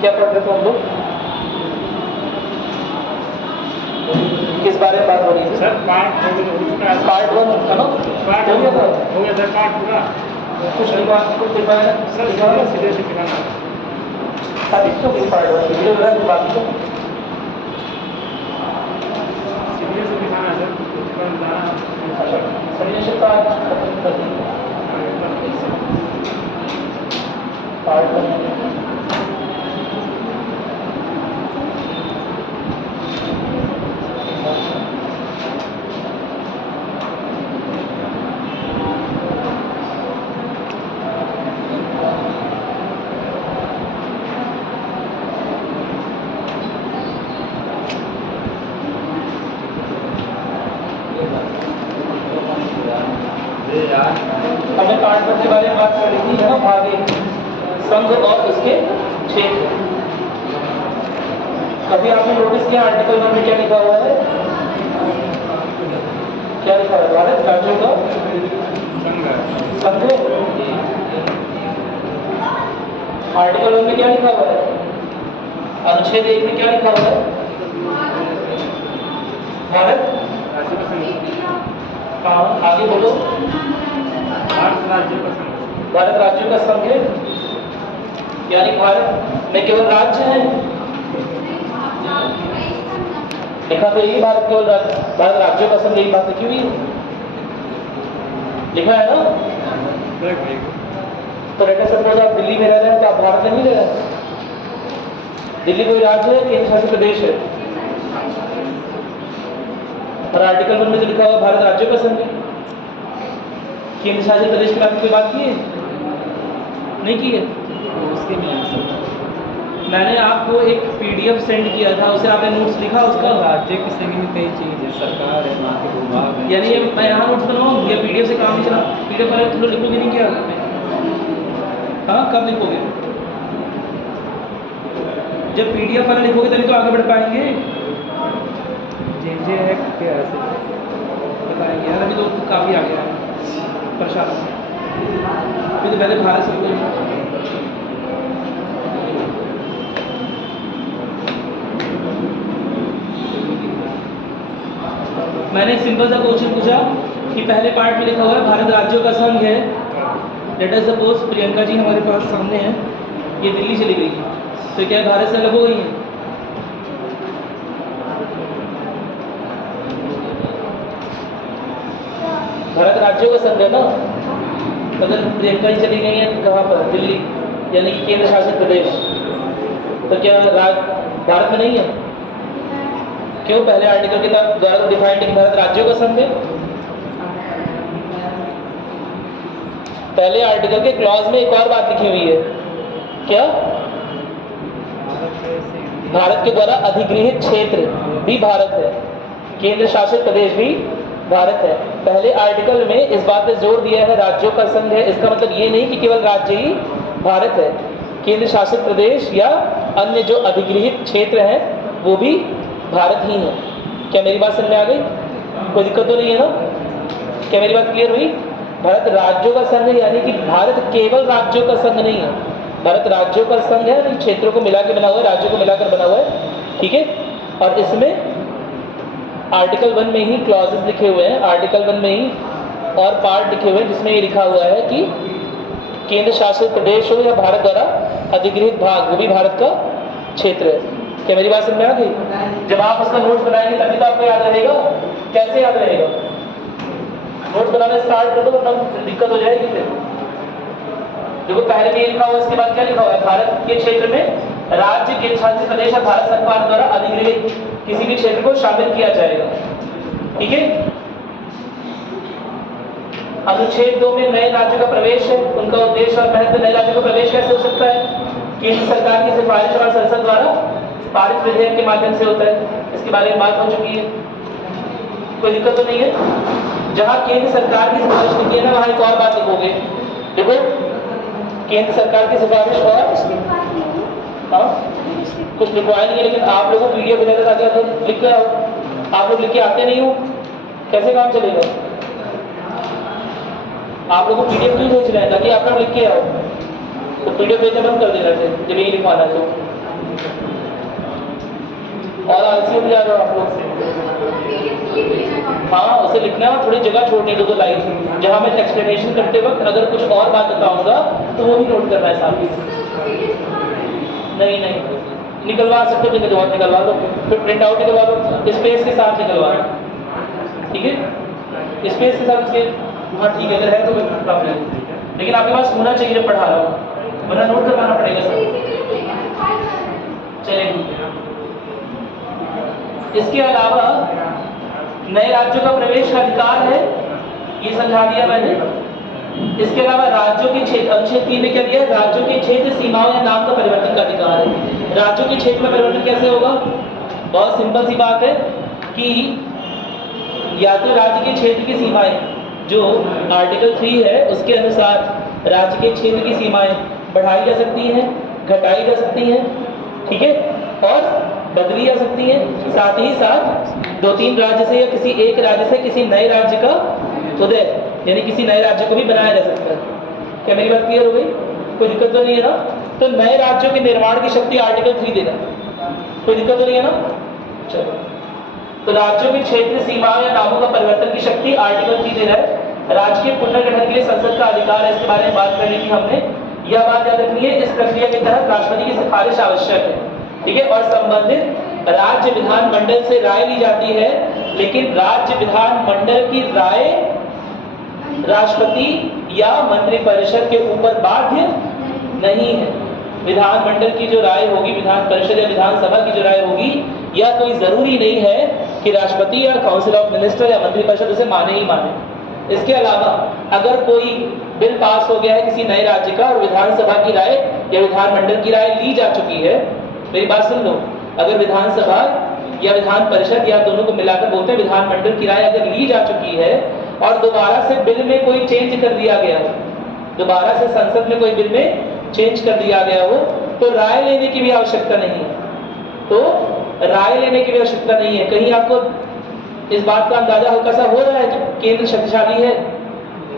क्या पढ़ रहे थे हम लोग? किस बारे में बात हो रही है सर? पार्ट 1 था ना? पार्ट हो गया था? हो गया सर, पार्ट पूरा कुछ लिखा, कुछ लिखा है सर, सीधे से दिखाना अभी तो पार्ट 1 वीडियो में बात तो सीधे से दिखाना सर, कुछ कर बताना। सजेशन का आज खत्म कर दी पार्ट 1 हमने पार्ट 1 के बारे में बात कर रही थी ना, भाग 1 संघ और उसके क्षेत्र। अभी आपने नोटिस किया आर्टिकल 1 में क्या लिखा हुआ है? क्या लिखा है? भारत राज्यों का संघ। आर्टिकल 1 में क्या लिखा हुआ है? अनुच्छेद 1 में क्या लिखा हुआ है? भारत आगे बोलो। भारत राज्यों का संघ। भारत राज्यों का संघ है, यानी भारत में केवल राज्य हैं। लिखा तो यही भारत केवल भारत राज्यों का संघ, यही बात लिखी हुई है, लिखा है ना? तो लेट अस सपोज आप दिल्ली में रह रहे हैं तो आप भारत में नहीं रह रहे। दिल्ली कोई राज्य है, केंद्र शासित प्रदेश है। और आर्टिकल 1 में जो लिखा हुआ भारत राज्यों का संघ है। केंद्र शासित प्रदेश के बारे में कोई बात की है? नहीं की है। उसके में आंसर मैंने आपको एक पीडीएफ सेंड किया था, उसे आपने नोट्स लिखा उसका? राज्य के संघ में कई चीज़ है, सरकार है, वहाँ के विभाग है। यानी ये मैं यहाँ नोट्स बनवाऊँ या पीडीएफ से काम चला? पीडीएफ वाले तुम लोग लिखोगे नहीं क्या? हाँ, कब लिखोगे? जब पीडीएफ वाले लिखोगे तभी तो आगे बढ़ पाएंगे। जे है क्या ऐसे बताएंगे यार, अभी तो काफ़ी आ गया है परेशान। अभी तो पहले भारत से मैंने एक सिंपल सा क्वेश्चन पूछा कि पहले पार्ट में लिखा हुआ है भारत राज्यों का संघ है। Let us suppose Priyanka ji हमारे पास सामने है, ये दिल्ली चली गई, तो क्या भारत से अलग हो गई है? भारत राज्यों का संघ है ना। अगर प्रियंका जी चली गई है कहाँ पर? दिल्ली, यानी कि केंद्र शासित प्रदेश, तो क्या भारत में नहीं है? क्यों? पहले आर्टिकल के द्वारा डिफाइंड कि भारत राज्यों का संघ है। पहले आर्टिकल के क्लॉज में एक और बात लिखी हुई है, क्या? भारत के द्वारा अधिगृहित क्षेत्र भी भारत है, केंद्र शासित प्रदेश भी भारत है। पहले आर्टिकल में इस बात पे जोर दिया है राज्यों का संघ है। इसका मतलब ये नहीं कि केवल राज्य ही भारत है, केंद्र शासित प्रदेश या अन्य जो अधिगृहित क्षेत्र हैं वो भी भारत ही है। क्या मेरी बात समझ में आ गई? कोई दिक्कत तो नहीं है ना? क्या मेरी बात क्लियर हुई? भारत राज्यों का संघ है, यानी कि भारत केवल राज्यों का संघ नहीं है। भारत राज्यों का संघ है, क्षेत्रों को मिला के बना हुआ है, राज्यों को मिलाकर बना हुआ है, ठीक है। और इसमें आर्टिकल 1 में ही क्लॉजेस लिखे हुए हैं, आर्टिकल 1 में ही और पार्ट लिखे हुए हैं जिसमें ये लिखा हुआ है कि केंद्र शासित प्रदेश हो या भारत द्वारा अधिगृहित भाग, वो भी भारत का क्षेत्र है। क्या मेरी बात समझ में आ गई? जब आप उसका नोट्स बनाएंगे तभी तो आपको याद रहेगा। कैसे याद रहेगा? नोट्स बनाने स्टार्ट कर दो वरना दिक्कत हो जाएगी फिर। देखो पहले भी लिखा हुआ, इसके बाद क्या लिखा हुआ है? भारत के क्षेत्र में राज्य, केंद्र शासित प्रदेश और भारत सरकार द्वारा अधिगृहित किसी भी क्षेत्र को शामिल किया जाएगा, ठीक है। अनुच्छेद 2 में नए राज्यों का प्रवेश है, उनका उद्देश्य और महत्व। नए राज्यों का प्रवेश कैसे हो सकता है? केंद्र सरकार की सिफारिश और संसद द्वारा पारित विधेयक के माध्यम से होता है। इसके बारे में बात हो चुकी है, कोई दिक्कत तो नहीं है। जहां केंद्र सरकार की सिफारिश लिखी है ना, वहां एक और बात लिखोगे, देखो केंद्र सरकार की सिफारिश और हाँ कुछ लिखवाया नहीं है, लेकिन आप लोगों को पीडीएफ मिलेगा ताकि आप लिख कर आओ। आप लोग लिख के आते नहीं हो, कैसे काम चलेगा? आप लोगों को पीडीएफ नहीं भेज रहे हैं ताकि आप लोग लिख के आओ, तो पीडीएफ भेजना बंद कर देना चाहिए जब यही लिखवाना तो। और आलसी हो जा रहे हो आप लोग। हाँ उसे लिखना है, थोड़ी जगह छोड़नी, दो लाइन जहाँ मैं एक्सप्लेनेशन करते वक्त अगर कुछ और बात बताऊंगा तो वो भी नोट करना है साथ ही। नहीं निकलवा सकते हो, निकलवा दो, फिर प्रिंट आउट निकलवा दो, स्पेस के साथ निकलवा, ठीक है? स्पेस के साथ उसके हाँ ठीक है, अगर है तो कोई प्रॉब्लम नहीं, लेकिन आपके पास होना चाहिए जब पढ़ा रहा हूँ, वरना नोट करवाना पड़ेगा सर। चलिए ठीक है। इसके अलावा नए राज्यों का प्रवेश का अधिकार है, ये समझा दिया मैंने। इसके अलावा राज्यों के क्षेत्र, अनुच्छेद 3 में क्या दिया? राज्यों के क्षेत्र सीमाओं या नाम का परिवर्तन का अधिकार है। राज्यों के क्षेत्र में परिवर्तन कैसे होगा? बहुत सिंपल सी बात है कि या तो राज्य के क्षेत्र की सीमाएं जो आर्टिकल 3 है उसके अनुसार राज्य के क्षेत्र की सीमाएं बढ़ाई जा सकती हैं, घटाई जा सकती हैं, ठीक है, और बदली जा सकती हैं। साथ ही साथ 2-3 राज्य से या किसी एक राज्य से किसी नए राज्य का उदय, यानी किसी नए राज्य को भी बनाया जा सकता है। क्या मेरी बात क्लियर हो गई? कोई दिक्कत तो नहीं है ना? तो नए राज्यों के निर्माण की शक्ति आर्टिकल 3 देगा, कोई दिक्कत तो नहीं है ना? चलो, तो राज्यों के क्षेत्र सीमाओं या नामों का परिवर्तन की शक्ति आर्टिकल 3 दे रहा है। राज्य के पुनर्गठन के लिए संसद का अधिकार है, इसके बारे में बात करनी थी हमने। यह बात याद रखनी है, इस प्रक्रिया के तहत राष्ट्रपति की सिफारिश आवश्यक है, ठीक है, और संबंधित राज्य विधानमंडल से राय ली जाती है, लेकिन राज्य विधानमंडल की राय राष्ट्रपति या मंत्रिपरिषद के ऊपर बाध्य नहीं है। विधानमंडल की जो राय होगी, विधान परिषद या विधानसभा की जो राय होगी, यह कोई जरूरी नहीं है कि राष्ट्रपति या काउंसिल ऑफ मिनिस्टर या मंत्रिपरिषद उसे माने ही माने। इसके अलावा अगर कोई बिल पास हो गया है किसी नए राज्य का और विधानसभा की राय या विधानमंडल की राय ली जा चुकी है, मेरी बात सुन लो, अगर विधानसभा या विधान परिषद या दोनों को मिलाकर बोलते हैं विधानमंडल की राय अगर ली जा चुकी है और दोबारा से बिल में कोई चेंज कर दिया गया हो, दोबारा से संसद में कोई बिल में चेंज कर दिया गया हो, तो राय लेने की भी आवश्यकता नहीं है। तो राय लेने की भी आवश्यकता नहीं है। कहीं आपको इस बात का अंदाजा हल्का सा हो रहा है कि केंद्र शक्तिशाली है?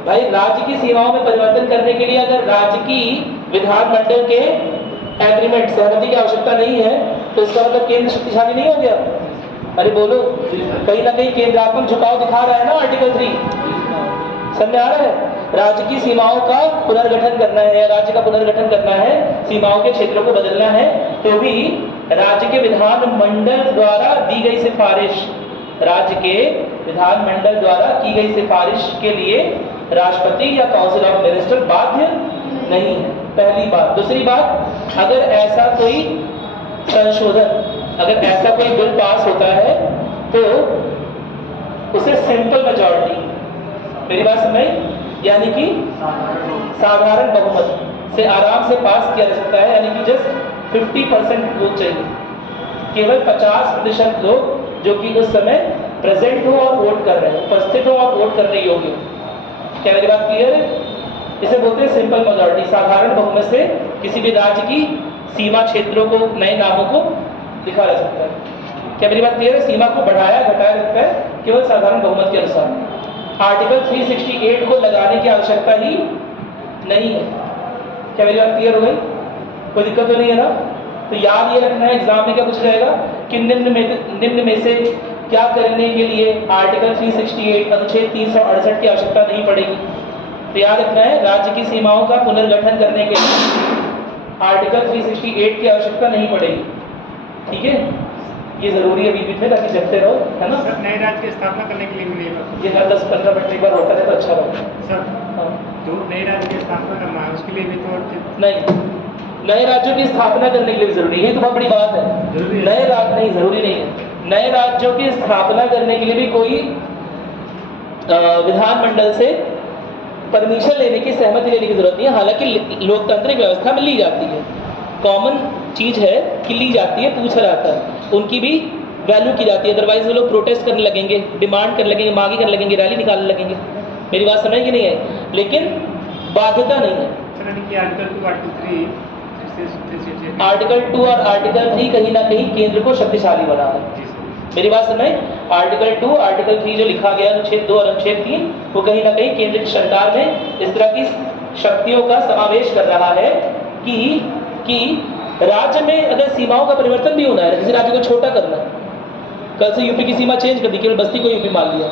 भाई राज्य की सीमाओं में परिवर्तन करने के लिए अगर राज्य की विधानमंडल के एग्रीमेंट सहमति की आवश्यकता नहीं है तो इसका मतलब केंद्र शक्तिशाली नहीं हो गया? अरे बोलो, कहीं ना कहीं केंद्रात्मक झुकाव दिखा रहा है ना आर्टिकल 3, समझ आ रहा है? राज्य की सीमाओं का पुनर्गठन करना है, राज्य का पुनर्गठन करना है, सीमाओं के क्षेत्रों को बदलना है, तो भी राज्य के विधानमंडल द्वारा दी गई सिफारिश, राज्य के विधानमंडल द्वारा की गई सिफारिश के लिए राष्ट्रपति या काउंसिल ऑफ मिनिस्टर बाध्य नहीं है, पहली बात। दूसरी बात, अगर ऐसा कोई संशोधन, अगर ऐसा कोई बिल पास होता है तो उसे सिंपल मेजॉरिटी, मेरी बात समझ, यानी कि साधारण बहुमत से आराम से पास किया जा सकता है, यानी कि जस्ट 50% वोट चाहिए, केवल 50% लोग जो कि उस समय प्रेजेंट हो और वोट कर रहे हैं, उपस्थित हो और वोट करने योग्य। क्या मेरी बात क्लियर है? इसे बोलते हैं सिंपल मेजॉरिटी। साधारण बहुमत से किसी भी राज्य की सीमा क्षेत्रों को, नए नामों को लिखा जा सकता है। क्या मेरी बात क्लियर है? सीमा को बढ़ाया घटाया जाता है केवल साधारण बहुमत के अनुसार। आर्टिकल 368 को लगाने की आवश्यकता ही नहीं है। क्या मेरी बात क्लियर हो गई? कोई दिक्कत तो नहीं है ना? तो याद ये रखना है, एग्जाम में क्या पूछ रहेगा कि निम्न में से क्या करने के लिए आर्टिकल 368 अनुच्छेद 368 की आवश्यकता नहीं पड़ेगी। तो याद रखना है, राज्य की सीमाओं का पुनर्गठन करने के लिए आर्टिकल 368 की आवश्यकता नहीं पड़ेगी, ठीक है? ये जरूरी है बीच में ताकि जगते रहो, है ना? सर नए राज्य की स्थापना करने के लिए मिलेगा ये हर 10-15 मिनट एक बार होता है तो अच्छा होगा। सर। हाँ। तो नए राज्य की स्थापना करना है, उसके लिए भी तो नहीं, नए राज्यों की स्थापना करने के लिए जरूरी है, ये तो बहुत बड़ी बात है। नए राज्य नहीं, जरूरी नहीं है। नए राज्यों की स्थापना करने के लिए भी कोई विधानमंडल से परमिशन लेने की, सहमति लेने की जरूरत नहीं है, हालांकि लोकतांत्रिक व्यवस्था में ली जाती है। कॉमन चीज है कि ली जाती है, पूछा जाता है, उनकी भी वैल्यू की जाती है। अदरवाइज वो लोग प्रोटेस्ट करने लगेंगे, डिमांड करने लगेंगे, मांगे करने लगेंगे, रैली निकालने लगेंगे। मेरी बात समझ कि नहीं है? लेकिन बाध्यता नहीं है। सर यानी कि आर्टिकल 2 आर्टिकल 3 आर्टिकल 2 और आर्टिकल 3 कहीं ना कहीं केंद्र को शक्तिशाली बना है। जी सर। मेरी बात समझ? आर्टिकल 2 आर्टिकल 3 जो लिखा गया अनुच्छेद 2 और अनुच्छेद 3, वो कहीं ना कहीं केंद्र की सरकार में इस तरह की शक्तियों का समावेश कर रहा है कि राज्य में अगर सीमाओं का परिवर्तन भी होना है, किसी राज्य को छोटा करना है, कल से यूपी की सीमा चेंज कर दी, केवल बस्ती को यूपी मान लिया।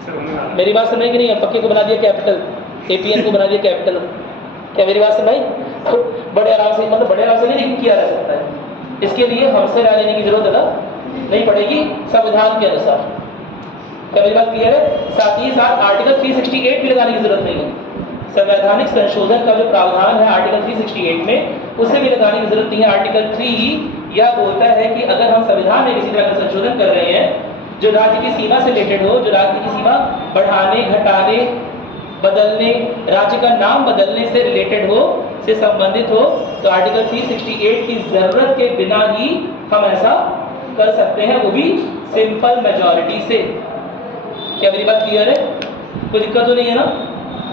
सर होने वाला है। मेरी बात समझ कि नहीं? पक्के को बना दिया कैपिटल, एपीएन को बना दिया कैपिटल। क्या मेरी बात समझ? तो बड़े आराम से, मतलब बड़े आराम से नहीं, लेकिन किया जा सकता है। इसके लिए हमसे राय लेने की जरूरत है ना नहीं पड़ेगी, संविधान के अनुसार। क्या मेरी बात क्लियर है? साथ ही साथ आर्टिकल 368 भी लगाने की जरूरत नहीं है। संवैधानिक संशोधन का जो प्रावधान है आर्टिकल 368 में, उसे भी लगाने की जरूरत नहीं है। आर्टिकल 3 यह बोलता है कि अगर हम संविधान में किसी तरह का संशोधन कर रहे हैं जो राज्य की सीमा से रिलेटेड हो, जो राज्य की सीमा बढ़ाने, घटाने, बदलने, राज्य का नाम बदलने से रिलेटेड हो, से संबंधित हो, तो आर्टिकल 368 की जरूरत के बिना ही हम ऐसा कर सकते हैं, वो भी सिंपल मेजॉरिटी से। क्या मेरी बात क्लियर है? कोई दिक्कत तो नहीं है ना?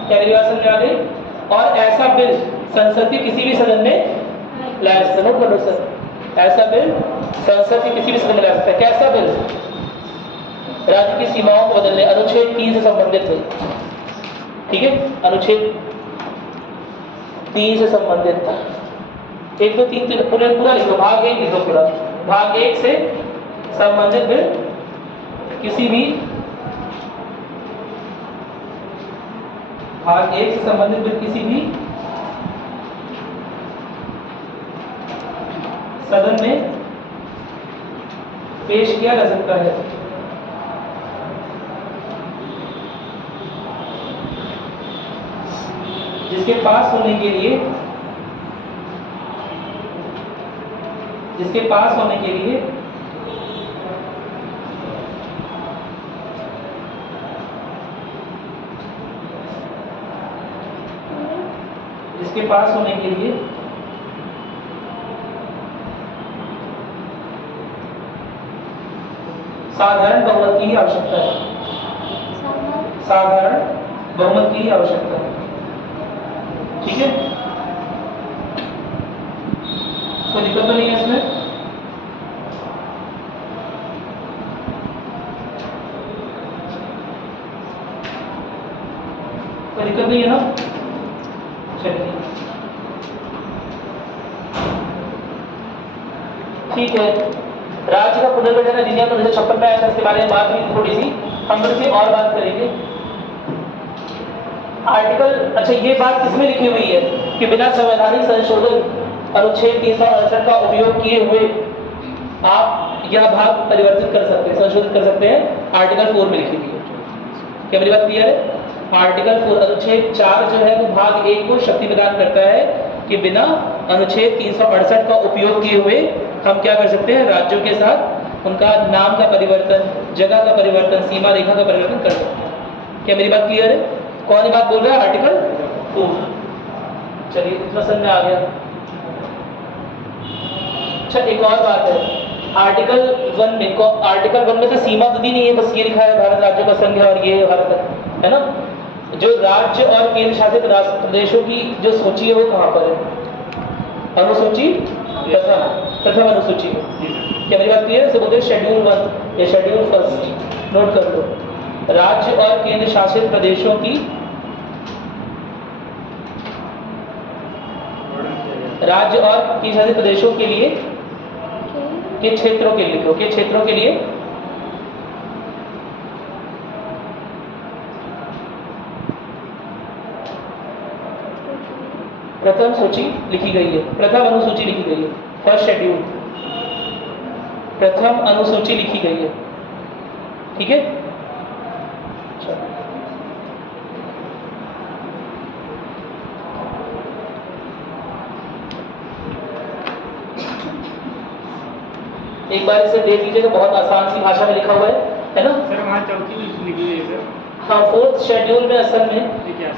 क्या मेरी बात समझ में आ गई? और ऐसा बिल संसद के किसी भी सदन में लाया जा सकता है। नोट कर लो सर, ऐसा बिल संसद के किसी भी सदन में लाया जा सकता है। कैसा बिल? राज्य की सीमाओं को बदलने, अनुच्छेद 3 से संबंधित बिल। ठीक है, अनुच्छेद 3 से संबंधित 1 2 3 पूरा लिख लो, भाग 1 लिख लो पूरा। भाग 1 से संबंधित बिल किसी भी, भाग 1 से संबंधित बिल किसी भी सदन में पेश किया जा सकता है। जिसके पास होने के लिए, जिसके पास होने के लिए जिसके पास होने के लिए साधारण बहुमत की ही आवश्यकता है। साधारण बहुमत की ही आवश्यकता है। ठीक है, कोई दिक्कत तो नहीं है इसमें? कोई दिक्कत नहीं है ना? चलिए ठीक है। राज्य का पुनर्गठन अधिनियम 1956 में आया था, इसके बारे में बात हुई थोड़ी सी, हम लोग इसकी और बात करेंगे। आर्टिकल, अच्छा ये बात किसमें लिखी हुई है कि बिना संवैधानिक संशोधन अनुच्छेद 368 का उपयोग किए हुए आप यह भाग परिवर्तित कर सकते हैं, संशोधित कर सकते हैं। आर्टिकल 4 में लिखी हुई है। क्या मेरी बात क्लियर है? आर्टिकल 4 अनुच्छेद 4 जो है वो भाग 1 को शक्ति प्रदान करता है कि बिना अनुच्छेद 368 का उपयोग किए हुए हम क्या कर सकते हैं, राज्यों के साथ उनका नाम का परिवर्तन, जगह का परिवर्तन, सीमा रेखा का परिवर्तन कर सकते हैं। क्या मेरी बात क्लियर है? कौन ये बात बोल रहा है? आर्टिकल 4। चलिए इतना समझ में आ गया। अच्छा एक और बात है, आर्टिकल 1 में, आर्टिकल 1 में तो सीमा दी नहीं है, बस ये लिखा है भारत राज्यों का संघ है और ये भारत है ना। जो राज्य और केंद्र शासित प्रदेशों की जो सूची है वो कहाँ पर है? अनुसूची प्रथम अनुसूची में। क्या मेरी बात क्लियर है? बोलते हैं शेड्यूल 1 या शेड्यूल 1। नोट कर लो, राज्य और केंद्र शासित प्रदेशों की, राज्य और केंद्र शासित प्रदेशों के लिए, के क्षेत्रों के लिए, के क्षेत्रों के लिए प्रथम सूची लिखी गई है, प्रथम अनुसूची लिखी गई है। फर्स्ट शेड्यूल, प्रथम अनुसूची लिखी गई है। ठीक है, एक बार इसे देख लीजिएगा, बहुत आसान सी भाषा में लिखा हुआ है ना? सर वहाँ चौथी लिखी है सर। हाँ, 4th शेड्यूल में असल में क्या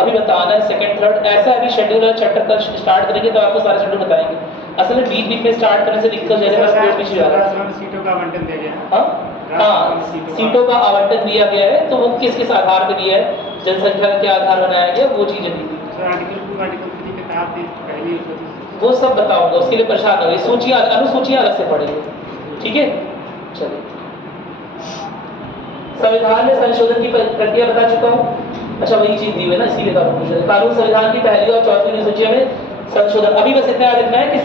अभी बताना है सेकंड थर्ड, ऐसा अभी शेड्यूल है, चैप्टर कल स्टार्ट करेंगे तो आपको सारे शेड्यूल बताएंगे। असल में बीच बीच में स्टार्ट करने से दिक्कत जैसे बस कोर्स पीछे जा रहा है। सीटों का आवंटन दिया गया है। हाँ, सीटों का आवंटन दिया गया है, तो वो किस किस आधार पर दिया है, जनसंख्या का क्या आधार बनाया गया, वो चीजें दी थी। सर आर्टिकल 2 आर्टिकल 3 के तहत पहली वो सब बताऊंगा, उसके लिए परेशान हो गई, सूचियां अनुसूचियां अलग से पढ़ेंगे, ठीक है। चलिए, संविधान में संशोधन की प्रक्रिया बता चुका हूँ। अच्छा, वही चीज दी हुई है ना, इसीलिए कानून संविधान की पहली और चौथी अनुसूचियों में संशोधन। अभी बस इतना याद रखना है कि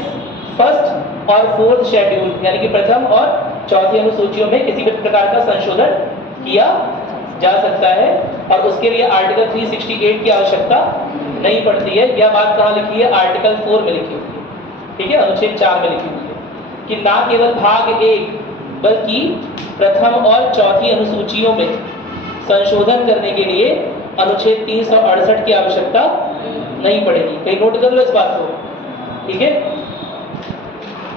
फर्स्ट और फोर्थ शेड्यूल यानी कि प्रथम और चौथी अनुसूचियों में किसी भी प्रकार का संशोधन किया जा सकता है, और उसके लिए आर्टिकल 368 की आवश्यकता नहीं पड़ती है। यह बात कहाँ लिखी है? आर्टिकल 4 में लिखी हुई है, ठीक है, अनुच्छेद 4 में लिखी हुई है कि ना केवल भाग 1 बल्कि प्रथम और चौथी अनुसूचियों में संशोधन करने के लिए अनुच्छेद 368 की आवश्यकता नहीं पड़ेगी। कहीं नोट कर लो इस बात को, ठीक है,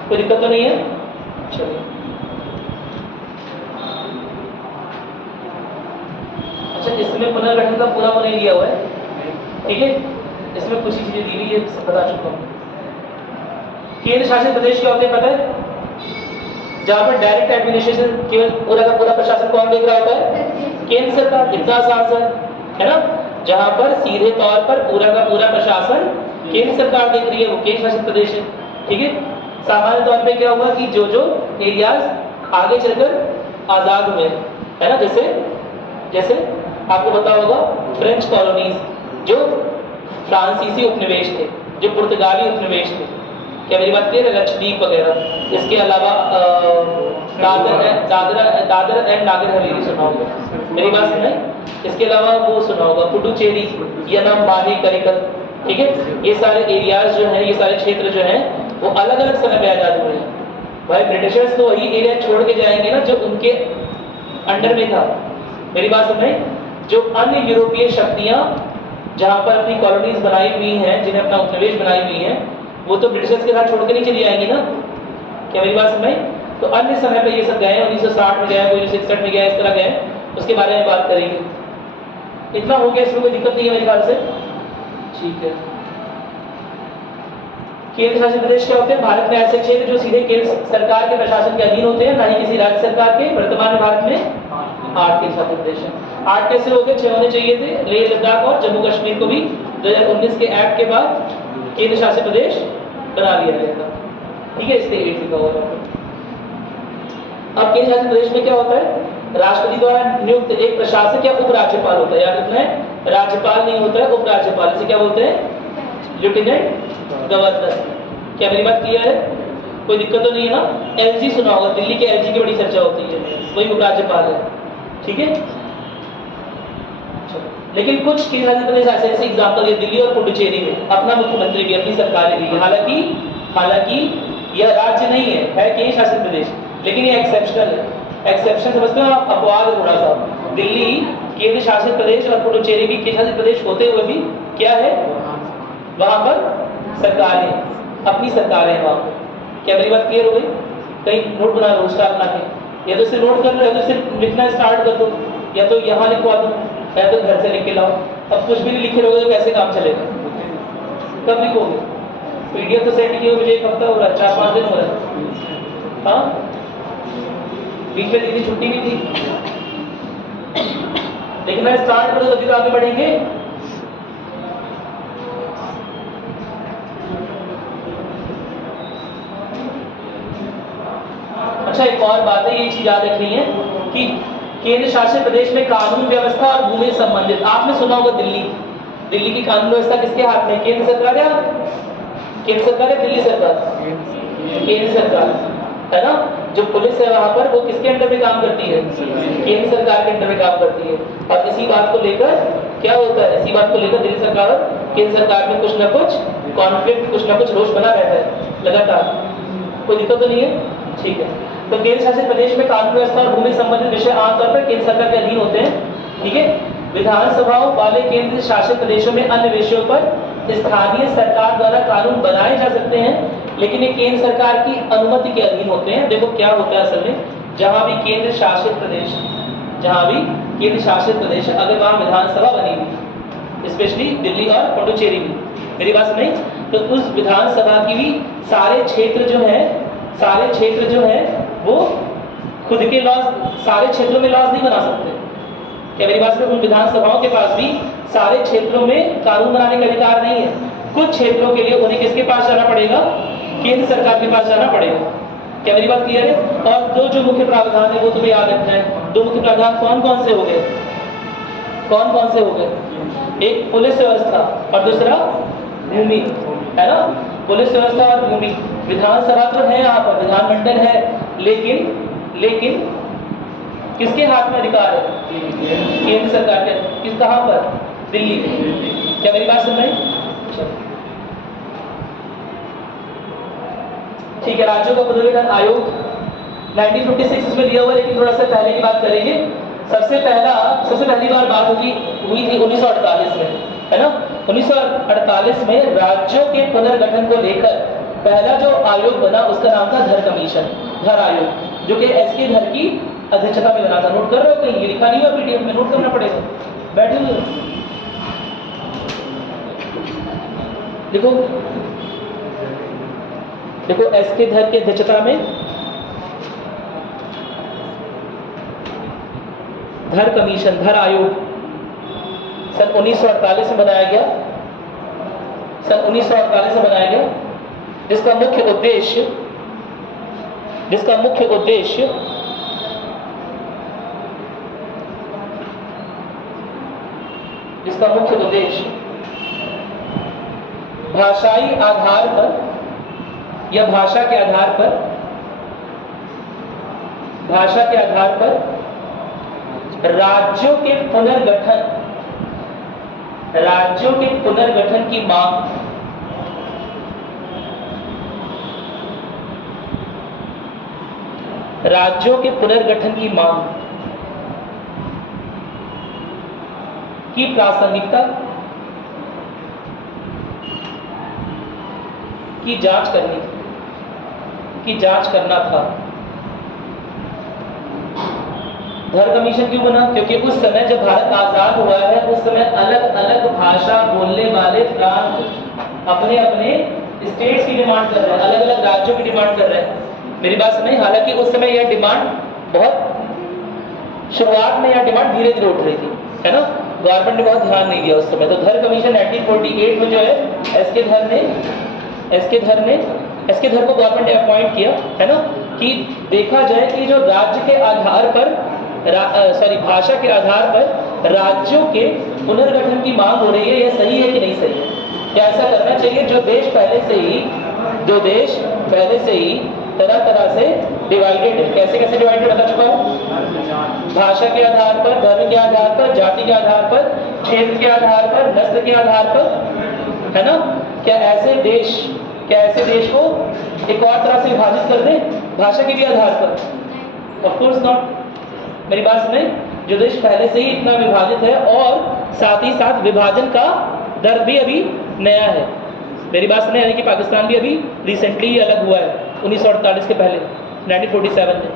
कोई दिक्कत तो नहीं है। चलिए, अच्छा, इसमें पुनर्गठन का पूरा नहीं दिया हुआ है, ठीक है, इसमें कुछ ही चीजें दी हुई है, बता चुका हूँ। केंद्र शासित प्रदेश क्या होते हैं पता है? जहां पर डायरेक्ट एडमिनिस्ट्रेशन केवल पूरा का पूरा प्रशासन कौन देख रहा होता है? केंद्र सरकार। कितना आसान है ना, जहां पर सीधे तौर पर पूरा का पूरा प्रशासन केंद्र सरकार देख रही है, वो केंद्र शासित प्रदेश है, ठीक है। सामान्य तौर पे क्या हुआ कि जो जो एरियाज आगे चलकर आजाद हुए, है ना, जैसे जैसे आपको पता होगा फ्रेंच कॉलोनीज, जो फ्रांसीसी उपनिवेश थे, जो पुर्तगाली उपनिवेश थे, क्या मेरी बात क्लियर है? लक्षद्वीप वगैरह, इसके अलावा दादरा एंड नागर हवेली सुना होगा, मेरी बात सुना है? इसके अलावा वो सुना होगा पुडुचेरी, यनम, माहे, करिकल, ठीक है। ये सारे एरियाज जो हैं, ये सारे क्षेत्र जो हैं, वो अलग अलग समय पे आजाद हुए हैं। भाई ब्रिटिशर्स तो वही एरिया छोड़ के जाएंगे ना जो उनके अंडर में था, मेरी बात समझ। जो अन्य यूरोपीय शक्तियां जहां पर अपनी कॉलोनीज बनाई हुई हैं, जिन्हें अपना उपनिवेश बनाई हुई हैं, वो तो ब्रिटिशर्स के साथ छोड़ के नहीं चली जाएंगी ना, क्या मेरी बात समझ? तो अन्य समय पे ये सब गए, 1960 में गए, कोई 1961 में गया, इस तरह गए, उसके बारे में बात करेंगे। इतना हो गया, इसमें कोई दिक्कत नहीं है मेरे ख्याल से, ठीक है। केंद्र शासित प्रदेश क्या होते हैं? भारत में ऐसे क्षेत्र जो सीधे केंद्र सरकार के प्रशासन के अधीन होते हैं, ना ही किसी राज्य सरकार के। वर्तमान में भारत में 8 केंद्र शासित प्रदेश हैं। 8 कैसे हो गए? 6 होने चाहिए थे। लेह लद्दाख और जम्मू कश्मीर को भी 2019 के एक्ट के बाद केंद्र शासित प्रदेश बना लिया गया था, ठीक है, इसलिए 8 लिखा हुआ है। अब केंद्र शासित प्रदेश में क्या होता है? राष्ट्रपति द्वारा नियुक्त एक प्रशासक या उपराज्यपाल होता है। याद रखना है, राज्यपाल नहीं होता है, उपराज्यपाल। इसे क्या बोलते हैं? Lieutenant governor. क्या मेरी बात क्लियर है? कोई दिक्कत तो नहीं है ना? एलजी सुना होगा, दिल्ली के एलजी की बड़ी चर्चा होती है, वही उपराज्यपाल है, ठीक है। लेकिन कुछ केंद्र शासित प्रदेश ऐसे एग्जाम्पल है, दिल्ली और पुडुचेरी में अपना मुख्यमंत्री भी, अपनी सरकार भी है। हालांकि यह राज्य नहीं है केंद्र शासित प्रदेश, लेकिन ये एक्सेप्शनल है। एक्सेप्शन समझते हो आप? अपवाद है थोड़ा सा। दिल्ली केंद्र शासित प्रदेश और पुडुचेरी भी केंद्र शासित प्रदेश होते हुए भी क्या है? वहां पर सरकारें, अपनी सरकारें हैं वहां पर। क्या मेरी बात क्लियर हो गई? कहीं नोट बना लो, स्टार बना के, या तो सिर्फ नोट कर लो, या तो सिर्फ लिखना स्टार्ट कर दो, या तो यहाँ लिखवा दो, या तो घर से लिख के लाओ। अब कुछ भी नहीं लिखे रहोगे तो कैसे काम चलेगा? कब लिखोगे? पीडीएफ तो सेंड किए मुझे 1 हफ्ता हो रहा है, 4-5 दिन हो रहा है। हाँ, बीच में दीदी छुट्टी भी थी, लेकिन मैं स्टार्ट करूँ तभी तो आगे बढ़ेंगे। अच्छा, एक और बात है, ये चीज याद रखनी है कि केंद्र शासित प्रदेश में कानून व्यवस्था और भूमि संबंधित, आपने सुना होगा दिल्ली की कानून व्यवस्था किसके हाथ में? केंद्र सरकार या दिल्ली सरकार? केंद्र सरकार है ना। जो पुलिस है वहां पर, वो किसके अंडर में काम करती है? केंद्र सरकार के अंडर में काम करती है। और इसी बात को लेकर क्या होता है? इसी बात को लेकर दिल्ली सरकार और केंद्र सरकार में कुछ ना कुछ कॉन्फ्लिक्ट, कुछ ना कुछ रोष बना रहता है लगातार। कोई दिक्कत तो नहीं है, ठीक है। तो केंद्र शासित प्रदेश में कानून व्यवस्था और भूमि संबंधित विषय आमतौर पर केंद्र सरकार के अधीन होते हैं, ठीक है। विधानसभाओं वाले केंद्र शासित प्रदेशों में अन्य विषयों पर स्थानीय सरकार द्वारा कानून बनाए जा सकते हैं, लेकिन ये केंद्र सरकार की अनुमति के अधीन होते हैं। देखो क्या होता है असल में, जहां भी केंद्र शासित प्रदेश, अगर वहां विधानसभा बनी हुई, स्पेशली दिल्ली और पुडुचेरी में। मेरी बात सुनाई? तो उस विधानसभा की भी सारे क्षेत्र जो है वो खुद के लॉज, सारे क्षेत्रों में लॉज नहीं बना सकते। क्या मेरी बात सुनो? उन विधानसभाओं के पास भी सारे क्षेत्रों में कानून बनाने का अधिकार नहीं है। कुछ क्षेत्रों के लिए उन्हें किसके पास जाना पड़ेगा? केंद्र सरकार के पास जाना पड़ेगा। क्या मेरी बात क्लियर है? और दो जो मुख्य प्रावधान है वो तुम्हें याद रखना है। दो मुख्य प्रावधान कौन कौन से हो गए? कौन कौन से हो गए? एक पुलिस व्यवस्था और दूसरा भूमि, है ना? पुलिस व्यवस्था और भूमि। विधानसभा तो है यहाँ पर, विधानमंडल है, लेकिन किसके हाथ में अधिकार है? केंद्र सरकार के। किस कहाँ पर? दिल्ली में। क्या मेरी बात सुन रहे हैं? ठीक है, राज्यों का पुनर्गठन आयोग 1956 इसमें दिया हुआ है, लेकिन थोड़ा सा पहले की बात करेंगे। सबसे पहली बार बात हुई थी 1948 में, है ना? 1948 में राज्यों के पुनर्गठन को लेकर पहला जो आयोग बना उसका नाम था धर कमीशन, धर आयोग, जो कि एसके धर की अध्यक्षता में बना था। नोट कर रहे हो? कहीं लिखा नहीं हुआ पीडीएफ में, नोट करना पड़ेगा। बैठे हुए देखो एसके धर की अध्यक्षता में धर कमीशन, धर आयोग सन 1948 में बनाया गया, सन 1948 में बनाया गया, जिसका मुख्य उद्देश्य भाषाई आधार पर या भाषा के आधार पर राज्यों के पुनर्गठन की मांग, की प्रासंगिकता की जांच करना था। धर कमीशन क्यों बना? क्योंकि उस समय जब भारत आजाद हुआ है उस समय अलग अलग भाषा बोलने वाले प्रांत अपने स्टेट्स की डिमांड कर रहे हैं, अलग अलग राज्यों की डिमांड कर रहे हैं। मेरी बात सुनिए, हालांकि उस समय यह डिमांड बहुत शुरुआत में, यह डिमांड धीरे धीरे उठ रही थी, है ना? गवर्नमेंट ने बहुत ध्यान नहीं दिया उस समय। तो धर कमीशन 1948 में जो है एसके धर को गवर्नमेंट ने अपॉइंट किया, है ना, कि देखा जाए कि जो राज्य के आधार पर भाषा के आधार पर राज्यों के पुनर्गठन की मांग हो रही है, यह सही है कि नहीं सही है? क्या ऐसा करना चाहिए? जो देश पहले से ही तरह से डिवाइडेड है, कैसे डिवाइडेड बता चुका हूँ। भाषा के आधार पर, धर्म के आधार पर, जाति के आधार पर, क्षेत्र के आधार पर, नस्ल के आधार पर, है ना? क्या ऐसे देश को एक और तरह से विभाजित कर दें भाषा के भी आधार पर? Of course not. मेरी बात सुने, जो देश पहले से ही इतना विभाजित है और साथ ही साथ विभाजन का दर भी अभी नया है। मेरी बात सुने, यानी कि पाकिस्तान भी अभी रिसेंटली ही अलग हुआ है 1948 के पहले 1947 में।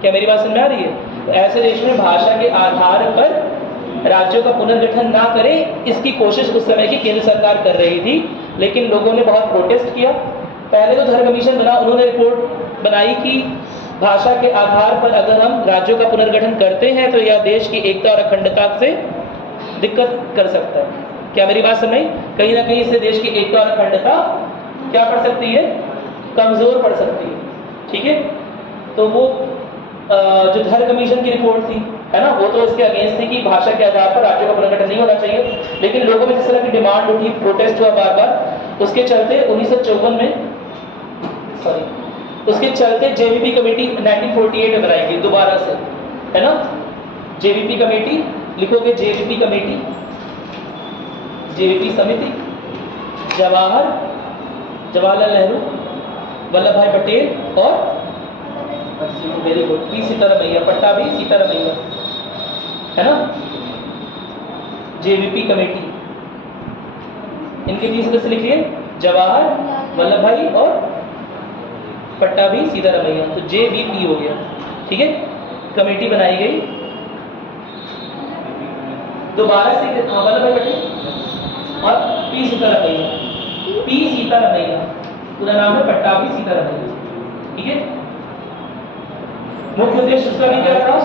क्या मेरी बात समझ में आ रही है? तो ऐसे देश में भाषा के आधार पर राज्यों का पुनर्गठन ना करें, इसकी कोशिश उस समय की केंद्र सरकार कर रही थी, लेकिन लोगों ने बहुत प्रोटेस्ट किया। पहले तो धर कमीशन बना, उन्होंने रिपोर्ट बनाई कि भाषा के आधार पर अगर हम राज्यों का पुनर्गठन करते हैं तो यह देश की एकता और अखंडता से दिक्कत कर सकता है। क्या मेरी बात समझ? कहीं ना कहीं इससे देश की एकता और अखंडता क्या पड़ सकती है? कमजोर पड़ सकती है। ठीक है, तो वो जो धर कमीशन की रिपोर्ट थी, है ना, वो तो इसके अगेंस्ट थी कि भाषा के आधार पर राज्यों का पुनर्गठन नहीं होना चाहिए, लेकिन लोगों में जिस तरह की डिमांड उठी, प्रोटेस्ट हुआ बार बार, उसके चलते 1954 में उसके चलते जेवीपी कमेटी 1948 में बनाई गई दोबारा से, है ना? जेवीपी कमेटी लिखोगे, जेवीपी कमेटी, जेवीपी समिति, जवाहरलाल नेहरू, वल्लभ भाई पटेल और very good P Sitaramayya, Pattabhi Sitaramayya, है ना? जेवीपी कमेटी, इनके 30 सदस्य लिखिए, जवाहर, वल्लभ भाई और पट्टाभी सीतारामैया, तो जेवीपी हो गया। ठीक है, कमेटी बनाई गई दोबारा से वल्लभ भाई पटेल और पी सीतारामैया, पी सीतारामैया, पूरा नाम है पट्टाभी सीतारामैया। ठीक है, मुख्य उद्देश्य उसका भी क्या था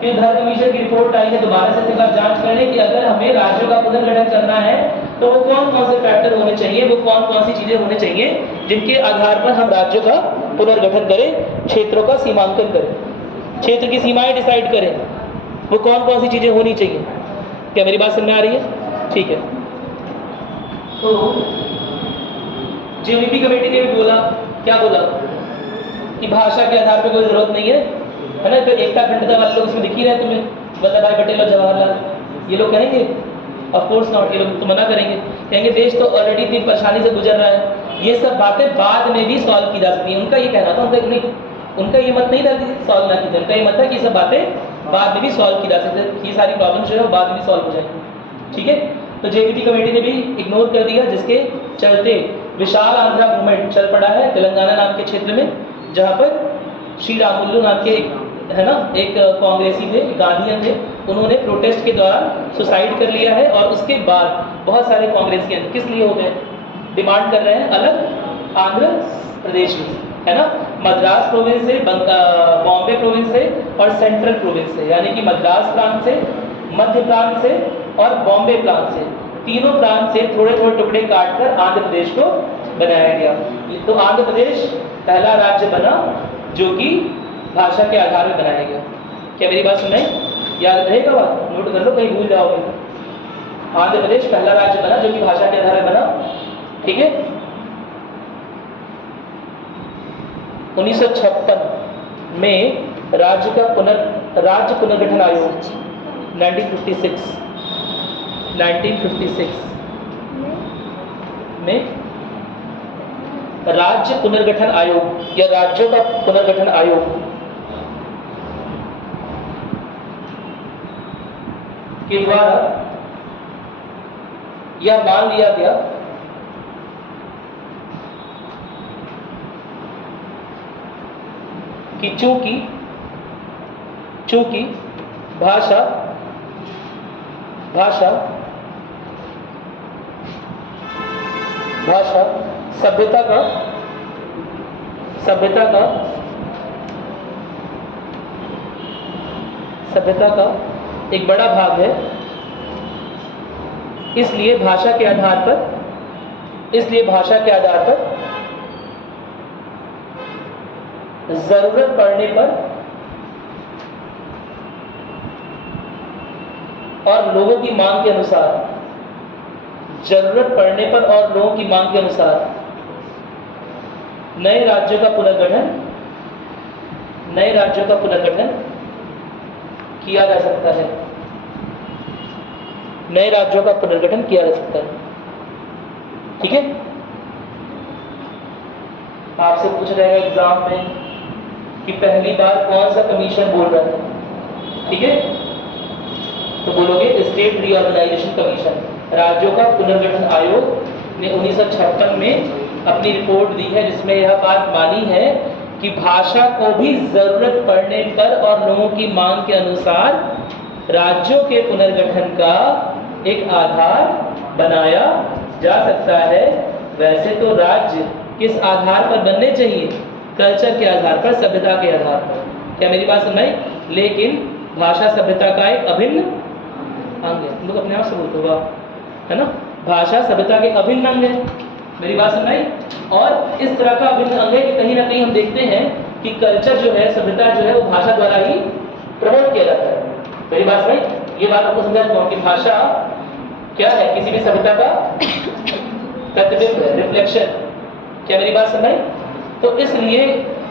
कि धर कमीशन की रिपोर्ट आई है, दोबारा से एक बार जांच करें कि अगर हमें राज्यों का पुनर्गठन करना है तो वो कौन कौन से फैक्टर होने चाहिए, वो कौन कौन सी चीजें होने चाहिए जिनके आधार पर हम राज्यों का पुनर्गठन करें, क्षेत्रों का सीमांकन करें, क्षेत्र की सीमाएं डिसाइड करें, वो कौन कौन सी चीजें होनी चाहिए। क्या मेरी बात समझ में आ रही है? ठीक है, तो जीओडीपी कमेटी ने भी बोला, क्या बोला कि भाषा के आधार पर कोई जरूरत नहीं है ना, तो एकता अखंडता वाले लोग इसमें दिख ही रहे हैं तुम्हें, वल्लभ भाई पटेल और जवाहरलाल, ये लोग कहेंगे ऑफ कोर्स नॉट, ये लोग तो मना करेंगे, कहेंगे देश तो ऑलरेडी इतनी परेशानी से गुजर रहा है, ये सब बातें बाद में भी सॉल्व की जा सकती हैं। उनका ये कहना था, उनका ये मत नहीं था कि सॉल्व ना की जाए, उनका ये मत था कि ये सब बातें बाद में भी सॉल्व की जा सकती है, ये सारी प्रॉब्लम जो है वो बाद में भी सॉल्व हो जाएगी। ठीक है, तो जेबीटी कमेटी ने भी इग्नोर कर दिया, जिसके चलते विशाल आंध्रा मूवमेंट चल पड़ा है तेलंगाना नाम के क्षेत्र में, जहाँ पर श्री रामुलु नाम के है ना एक कांग्रेसी थे, गांधीयन थे, उन्होंने प्रोटेस्ट के दौरान सुसाइड कर लिया है। और उसके बाद बहुत सारे कांग्रेसियन किस लिए हो गए, डिमांड कर रहे हैं अलग आंध्र प्रदेश में, है ना, मद्रास प्रोविंस से, बॉम्बे प्रोविंस से और सेंट्रल प्रोविंस से, यानी कि मद्रास प्रांत से, मध्य प्रांत से और बॉम्बे प्रांत से, तीनों प्रांत से थोड़े थोड़े टुकड़े काटकर आंध्र प्रदेश को बनाया गया। तो आंध्र प्रदेश पहला राज्य बना जो कि भाषा के आधार पर बनाया गया। क्या मेरी बात सुनाई? याद रहेगा बात, नोट कर लो, कहीं भूल जाओगे। आंध्र प्रदेश पहला राज्य बना जो कि भाषा के आधार पर बना। ठीक है, 1956 में राज्य पुनर्गठन आयोग 1956 में राज्य पुनर्गठन आयोग या राज्यों का पुनर्गठन आयोग के द्वारा यह मान लिया गया कि चूंकि भाषा सभ्यता का एक बड़ा भाग है, इसलिए भाषा के आधार पर जरूरत पड़ने पर और लोगों की मांग के अनुसार नए राज्यों का पुनर्गठन किया जा सकता है। ठीक है, आपसे पूछ रहा है एग्जाम में कि पहली बार कौन सा कमीशन बोल रहा है। ठीक है, तो बोलोगे स्टेट रीऑर्गेनाइजेशन कमीशन। राज्यों का पुनर्गठन आयोग ने 1956 में अपनी रिपोर्ट दी है, जिसमें यह बात मानी है कि भाषा को भी जरूरत पड़ने पर और लोगों की मांग के अनुसार राज्यों के पुनर्गठन का एक आधार बनाया जा सकता है। वैसे तो राज्य किस आधार पर बनने चाहिए? कल्चर के आधार पर, सभ्यता के आधार पर। क्या मेरी बात समझ? लेकिन भाषा सभ्यता का एक अभिन्न अंग है। तुम लोग अपने आप से बोलते हो, है ना, भाषा सभ्यता के अभिन्न अंग है। मेरी बात समझ? और इस तरह का अभिन्न अंग है कि कहीं ना कहीं हम देखते हैं कि कल्चर जो है, सभ्यता जो है, वो भाषा द्वारा ही प्रमोट किया जाता है। मेरी बात समझ? ये बात आपको समझा दूँ कि भाषा क्या है? किसी भी सभ्यता का प्रतिबिंब है, रिफ्लेक्शन। क्या मेरी बात समझ? तो इसलिए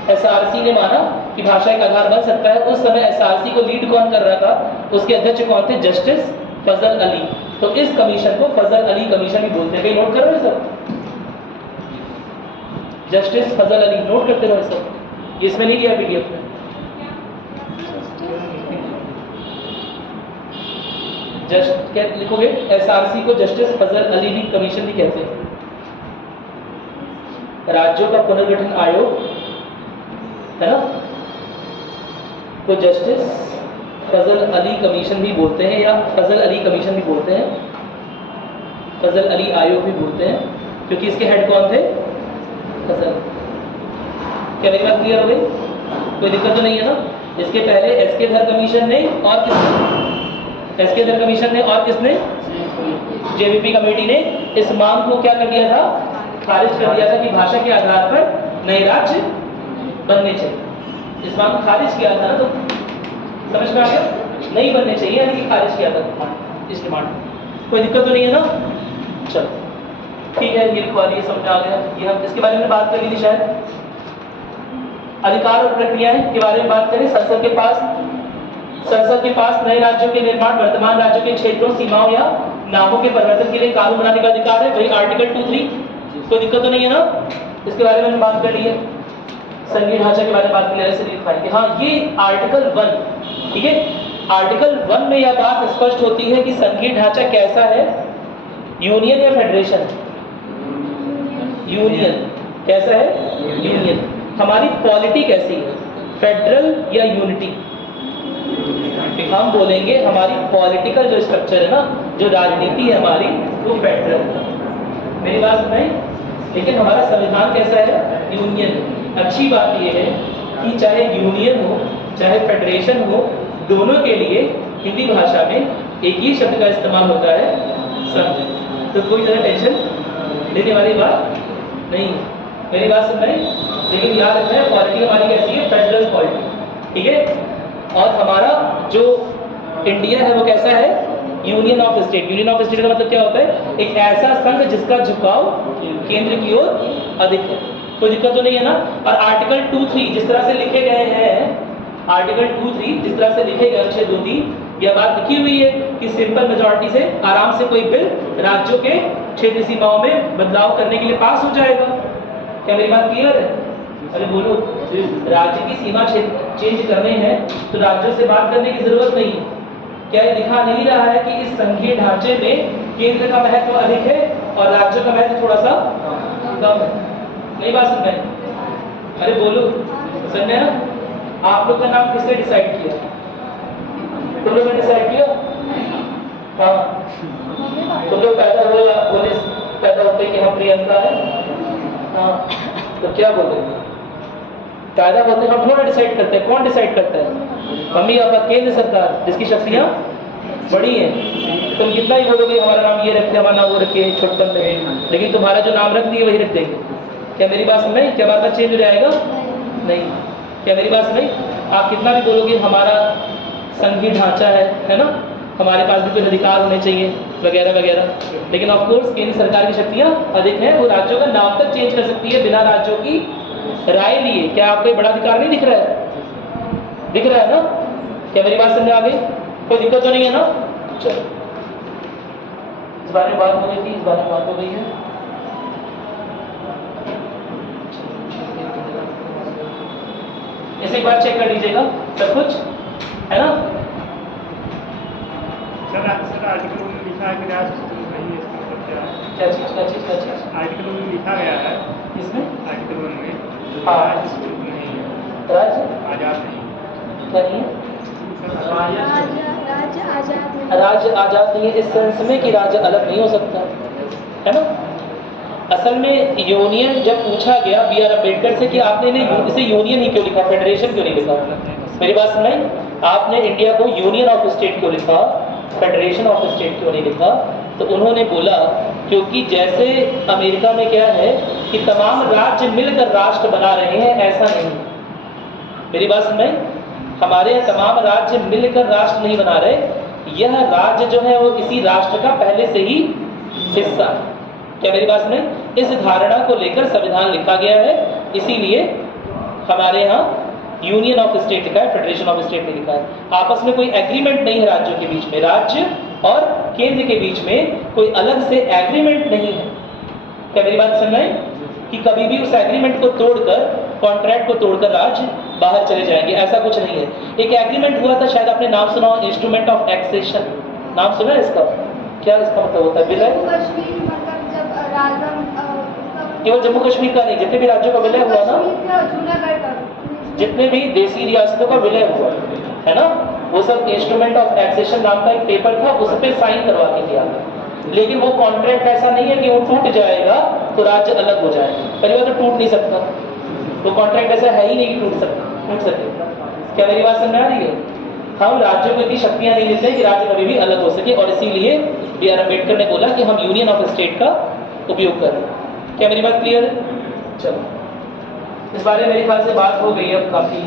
एसआरसी ने माना कि भाषा एक आधार बन सकता है। उस समय एसआरसी को लीड कौन कर रहा था? उसके अध्यक्ष कौन थे? जस्टिस फजल अली। तो इस कमीशन को फजल अली कमीशन भी बोलते हैं। कहीं नोट कर रहे हो सब? जस्टिस फजल अली, नोट करते रहो सब। इसमें नहीं दिया पीडीएफ में। जस्ट क्या लिखोगे? एसआरसी को जस्टिस फजल अली भी कमीशन भी कहते हैं। राज्यों का पुनर्गठन आयोग, है ना, को जस्टिस फजल अली कमीशन भी बोलते हैं या फजल अली कमीशन भी बोलते हैं, फजल अली आयोग भी बोलते हैं, क्योंकि इसके हेड कौन थे? फजल। क्या मेरी बात क्लियर हो गई? कोई दिक्कत तो नहीं है ना? इसके पहले एसके धर कमीशन ने और किसने? एसके धर कमीशन ने और किसने? जेवीपी कमेटी ने इस मांग को क्या कर दिया था? खारिज कर दिया था कि भाषा के आधार पर नए राज्य बनने चाहिए। इस मांग को खारिज किया था ना, तो समझ में आ गया? नहीं बनने चाहिए यानी कि खारिज किया था इस डिमांड। कोई दिक्कत तो नहीं है ना? चलो ठीक है, ये लिखवा दिए, समझ आ गया। ये हम इसके बारे में बात कर ली थी शायद। अधिकार और प्रक्रियाएं के बारे में बात करें। संसद के पास नए राज्यों के निर्माण, वर्तमान राज्यों के क्षेत्रों, सीमाओं या नामों के परिवर्तन के लिए कानून बनाने का अधिकार है। वही आर्टिकल 2(3). कोई दिक्कत तो नहीं है ना? इसके बारे में बात कर ली है। संघीय ढांचा के बारे में बात कर लिया। हाँ, ये आर्टिकल 1, ठीक है। आर्टिकल 1 में यह बात स्पष्ट होती है कि संघीय ढांचा कैसा है, यूनियन या फेडरेशन? यूनियन। कैसा है? यूनियन। हमारी पॉलिटी कैसी है, फेडरल या यूनिटी? हम बोलेंगे हमारी पॉलिटिकल जो स्ट्रक्चर है ना, जो राजनीति है हमारी, वो फेडरल। मेरी बात सुनाई? लेकिन हमारा संविधान कैसा है? यूनियन। अच्छी बात यह है कि चाहे यूनियन हो चाहे फेडरेशन हो, दोनों के लिए हिंदी भाषा में एक ही शब्द का इस्तेमाल होता है, संघ। तो कोई ज़्यादा टेंशन लेने वाली बात नहीं। मेरी बात सुन रहे हैं? लेकिन याद रखना है पॉलिटी हमारी कैसी है? फेडरल पॉलिटी, ठीक है। और हमारा जो इंडिया है वो कैसा है? Union of state. Union of state का मतलब क्या होता है? एक ऐसा संघ जिसका झुकाव केंद्र की ओर अधिक है। कोई दिक्कत तो नहीं है ना? और आर्टिकल 2(3) जिस तरह से लिखे गए हैं, आर्टिकल 2(3) जिस तरह से लिखे गए, अनुच्छेद 2(3), यह बात लिखी हुई है कि सिंपल मेजॉरिटी से आराम से कोई बिल राज्यों के क्षेत्र सीमाओं में बदलाव करने के लिए पास हो जाएगा। क्या मेरी बात क्लियर है? अरे बोलो। राज्य की सीमा चेंज करने हैं तो राज्यों से बात करने की जरूरत नहीं है। क्या ये दिखा नहीं रहा है कि इस संघीय ढांचे में केंद्र का महत्व अधिक है और राज्यों का महत्व थोड़ा सा कम है? नहीं बात सुन रहे? अरे बोलो। सुन रहे हैं? आप लोग का नाम किसने डिसाइड किया? तुम लोग ने डिसाइड किया? हाँ, तुम लोग पैदा हुए, बोले पैदा होते कि हम प्रियंका है। हाँ, तो क्या बोले? पैदा होते हम थोड़ा डिसाइड करते हैं। कौन डिसाइड करता है? मम्मी पापा, केंद्र सरकार, जिसकी शक्तियाँ बड़ी हैं। तुम कितना ही बोलोगे हमारा नाम ये रखे, हमारा नाम वो रखे, छोटपन में, लेकिन तुम्हारा जो नाम रख दिए वही रख देंगे। क्या मेरी बात सुन रहे? क्या बात चेंज हो जाएगा? नहीं। क्या मेरी बात सुन? आप कितना भी बोलोगे हमारा संघीय ढांचा है ना, हमारे पास भी कुछ अधिकार होने चाहिए वगैरह वगैरह, लेकिन ऑफ कोर्स केंद्र सरकार की शक्तियाँ अधिक हैं। वो राज्यों का नाम तक चेंज कर सकती है बिना राज्यों की राय लिए। क्या आपको बड़ा अधिकार नहीं दिख रहा है? दिख रहा है ना? क्या मेरी बात समझ आ गई? कोई दिक्कत तो नहीं है ना? चलो, इस बारे में बात हो गई थी, इस बारे में बात हो गई है। इसे एक बार चेक कर लीजिएगा, सब कुछ है ना? सर आर्टिकल में लिखा है कि राज्य नहीं है, इसका मतलब क्या है? क्या चीज? आर्टिकल में लिखा गया है, इसमें आर्टिकल 1 में हाँ। राज्य नहीं है, राज्य आजाद नहीं। क्या नहीं है? राज्य आजाद नहीं है इस सेंस में कि राज्य अलग नहीं हो सकता, है ना? असल में यूनियन जब पूछा गया बी आर अम्बेडकर से कि आपने इसे यूनियन ही क्यों लिखा, फेडरेशन क्यों नहीं लिखा? मेरी बात सुनाई? आपने इंडिया को यूनियन ऑफ स्टेट क्यों लिखा, फेडरेशन ऑफ स्टेट क्यों नहीं लिखा? तो उन्होंने बोला क्योंकि जैसे अमेरिका में क्या है कि तमाम राज्य मिलकर राष्ट्र बना रहे हैं, ऐसा नहीं। मेरी बात सुनाई? हमारे यहाँ तमाम राज्य मिलकर राष्ट्र नहीं बना रहे। यह राज्य जो है वो किसी राष्ट्र का पहले से ही हिस्सा है। क्या मेरी बात सुने? इस धारणा को लेकर संविधान लिखा गया है, इसीलिए हमारे यहाँ यूनियन ऑफ स्टेट लिखा है, फेडरेशन ऑफ स्टेट नहीं लिखा है। आपस में कोई एग्रीमेंट नहीं है राज्यों के बीच में, राज्य और केंद्र के बीच में कोई अलग से एग्रीमेंट नहीं है। क्या मेरी बात सुन रहे हैं? कि कभी भी उस एग्रीमेंट को तोड़कर, कॉन्ट्रैक्ट को तोड़कर राज्य बाहर चले जाएंगे, ऐसा कुछ नहीं है। एक एग्रीमेंट हुआ था, शायद आपने नाम सुना हो, इंस्ट्रूमेंट ऑफ एक्सेशन। नाम सुना है इसका? क्या इसका मतलब होता है? विलय? केवल जम्मू कश्मीर का नहीं, जितने भी राज्यों का विलय हुआ ना, जितने भी देसी रियासतों का विलय हुआ है ना, वो सब इंस्ट्रूमेंट ऑफ टैक्सेशन नाम का एक पेपर था, उस पर साइन करवा के किया था। लेकिन वो कॉन्ट्रैक्ट ऐसा नहीं है कि वो टूट जाएगा तो राज्य अलग हो जाएगा, पहली बात तो टूट नहीं सकता, तो कॉन्ट्रैक्ट ऐसा है ही नहीं कि टूट सके। क्या मेरी बात समझ आ रही है? हम राज्यों को इतनी शक्तियां नहीं देते कि राज्य कभी भी अलग हो सके, और इसीलिए बी आर अम्बेडकर ने बोला कि हम यूनियन ऑफ स्टेट का उपयोग करें। क्या मेरी बात क्लियर है? चलो, इस बारे में मेरे ख्याल से बात हो गई, अब काफी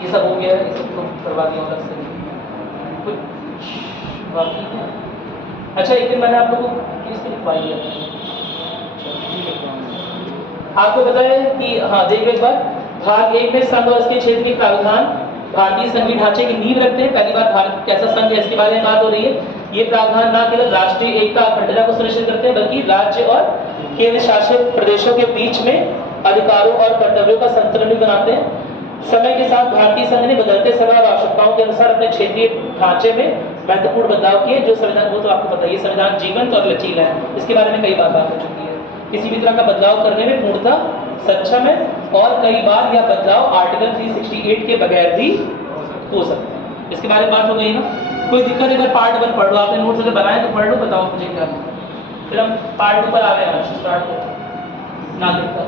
ये सब हो गया, ये सब तो करवा दिया अलग से, कुछ बाकी है? अच्छा, एक दिन मैंने आप लोगों को किस तरह लिखवाई है, आपको पता है कि हाँ देखो एक बार, भाग 1 में संघ और इसके क्षेत्र के प्रावधान भारतीय संघीय ढांचे की नींव रखते हैं। पहली बार भारत कैसा संघ है इसके बारे में बात हो रही है। ये प्रावधान न केवल राष्ट्रीय एकता अखंडता को सुनिश्चित करते हैं, बल्कि राज्य और केंद्र शासित प्रदेशों के बीच में अधिकारों और कर्तव्यों का संतुलन भी बनाते हैं। समय के साथ भारतीय संघ ने बदलते समय और आवश्यकताओं के अनुसार अपने क्षेत्रीय ढांचे में महत्वपूर्ण बदलाव किए। जो संविधान, वो तो आपको पता है, ये संविधान जीवंत और लचीला है, इसके बारे में कई बार बात हो चुकी है। किसी भी तरह का बदलाव करने में पूर्णतः सक्षम है, और कई बार यह बदलाव आर्टिकल 368 के बगैर भी हो सकता है। इसके बारे में बात हो गई ना? कोई दिक्कत? एक बार पार्ट 1 पढ़ लो, आपने नोट्स अगर बनाए तो पढ़ लो, बताओ मुझे क्या, फिर हम पार्ट 2 पर आ गए हैं। स्टार्ट हो नागरिकता।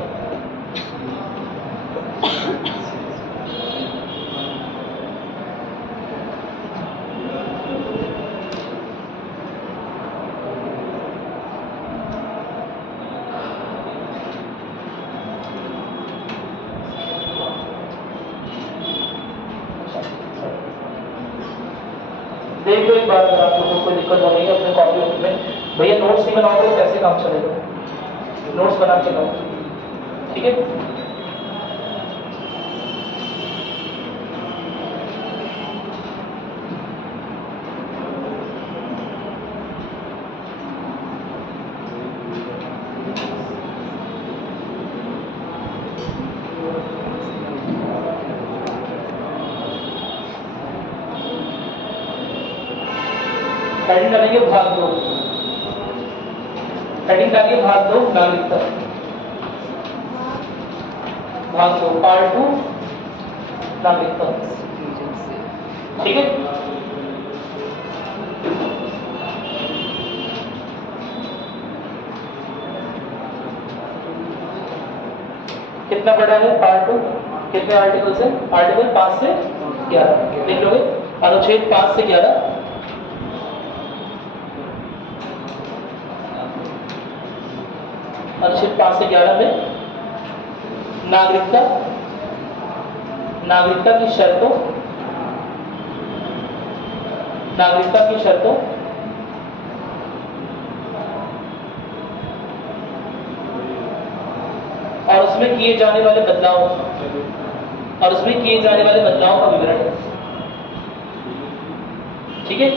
देख लो एक बार, अगर आप लोगों को कोई दिक्कत हो रही है अपने कॉपी में, भैया नोट्स नहीं बनाओगे तो कैसे काम चलेगा? नोट्स बना के लाओ, ठीक है? हेडिंग डालेंगे भाग 2, हेडिंग डालिए भाग 2 नागरिकता, भाग 2 पार्ट 2 नागरिकता, ठीक है? कितना बड़ा है पार्ट 2? कितने आर्टिकल से? आर्टिकल 5 से 11 देख लोगे, अनुच्छेद 5 से 11, अनुच्छेद 5 से 11 में नागरिकता, नागरिकता की शर्तों, नागरिकता की शर्तों, और उसमें किए जाने वाले बदलाव, और उसमें किए जाने वाले बदलाव का विवरण, ठीक है?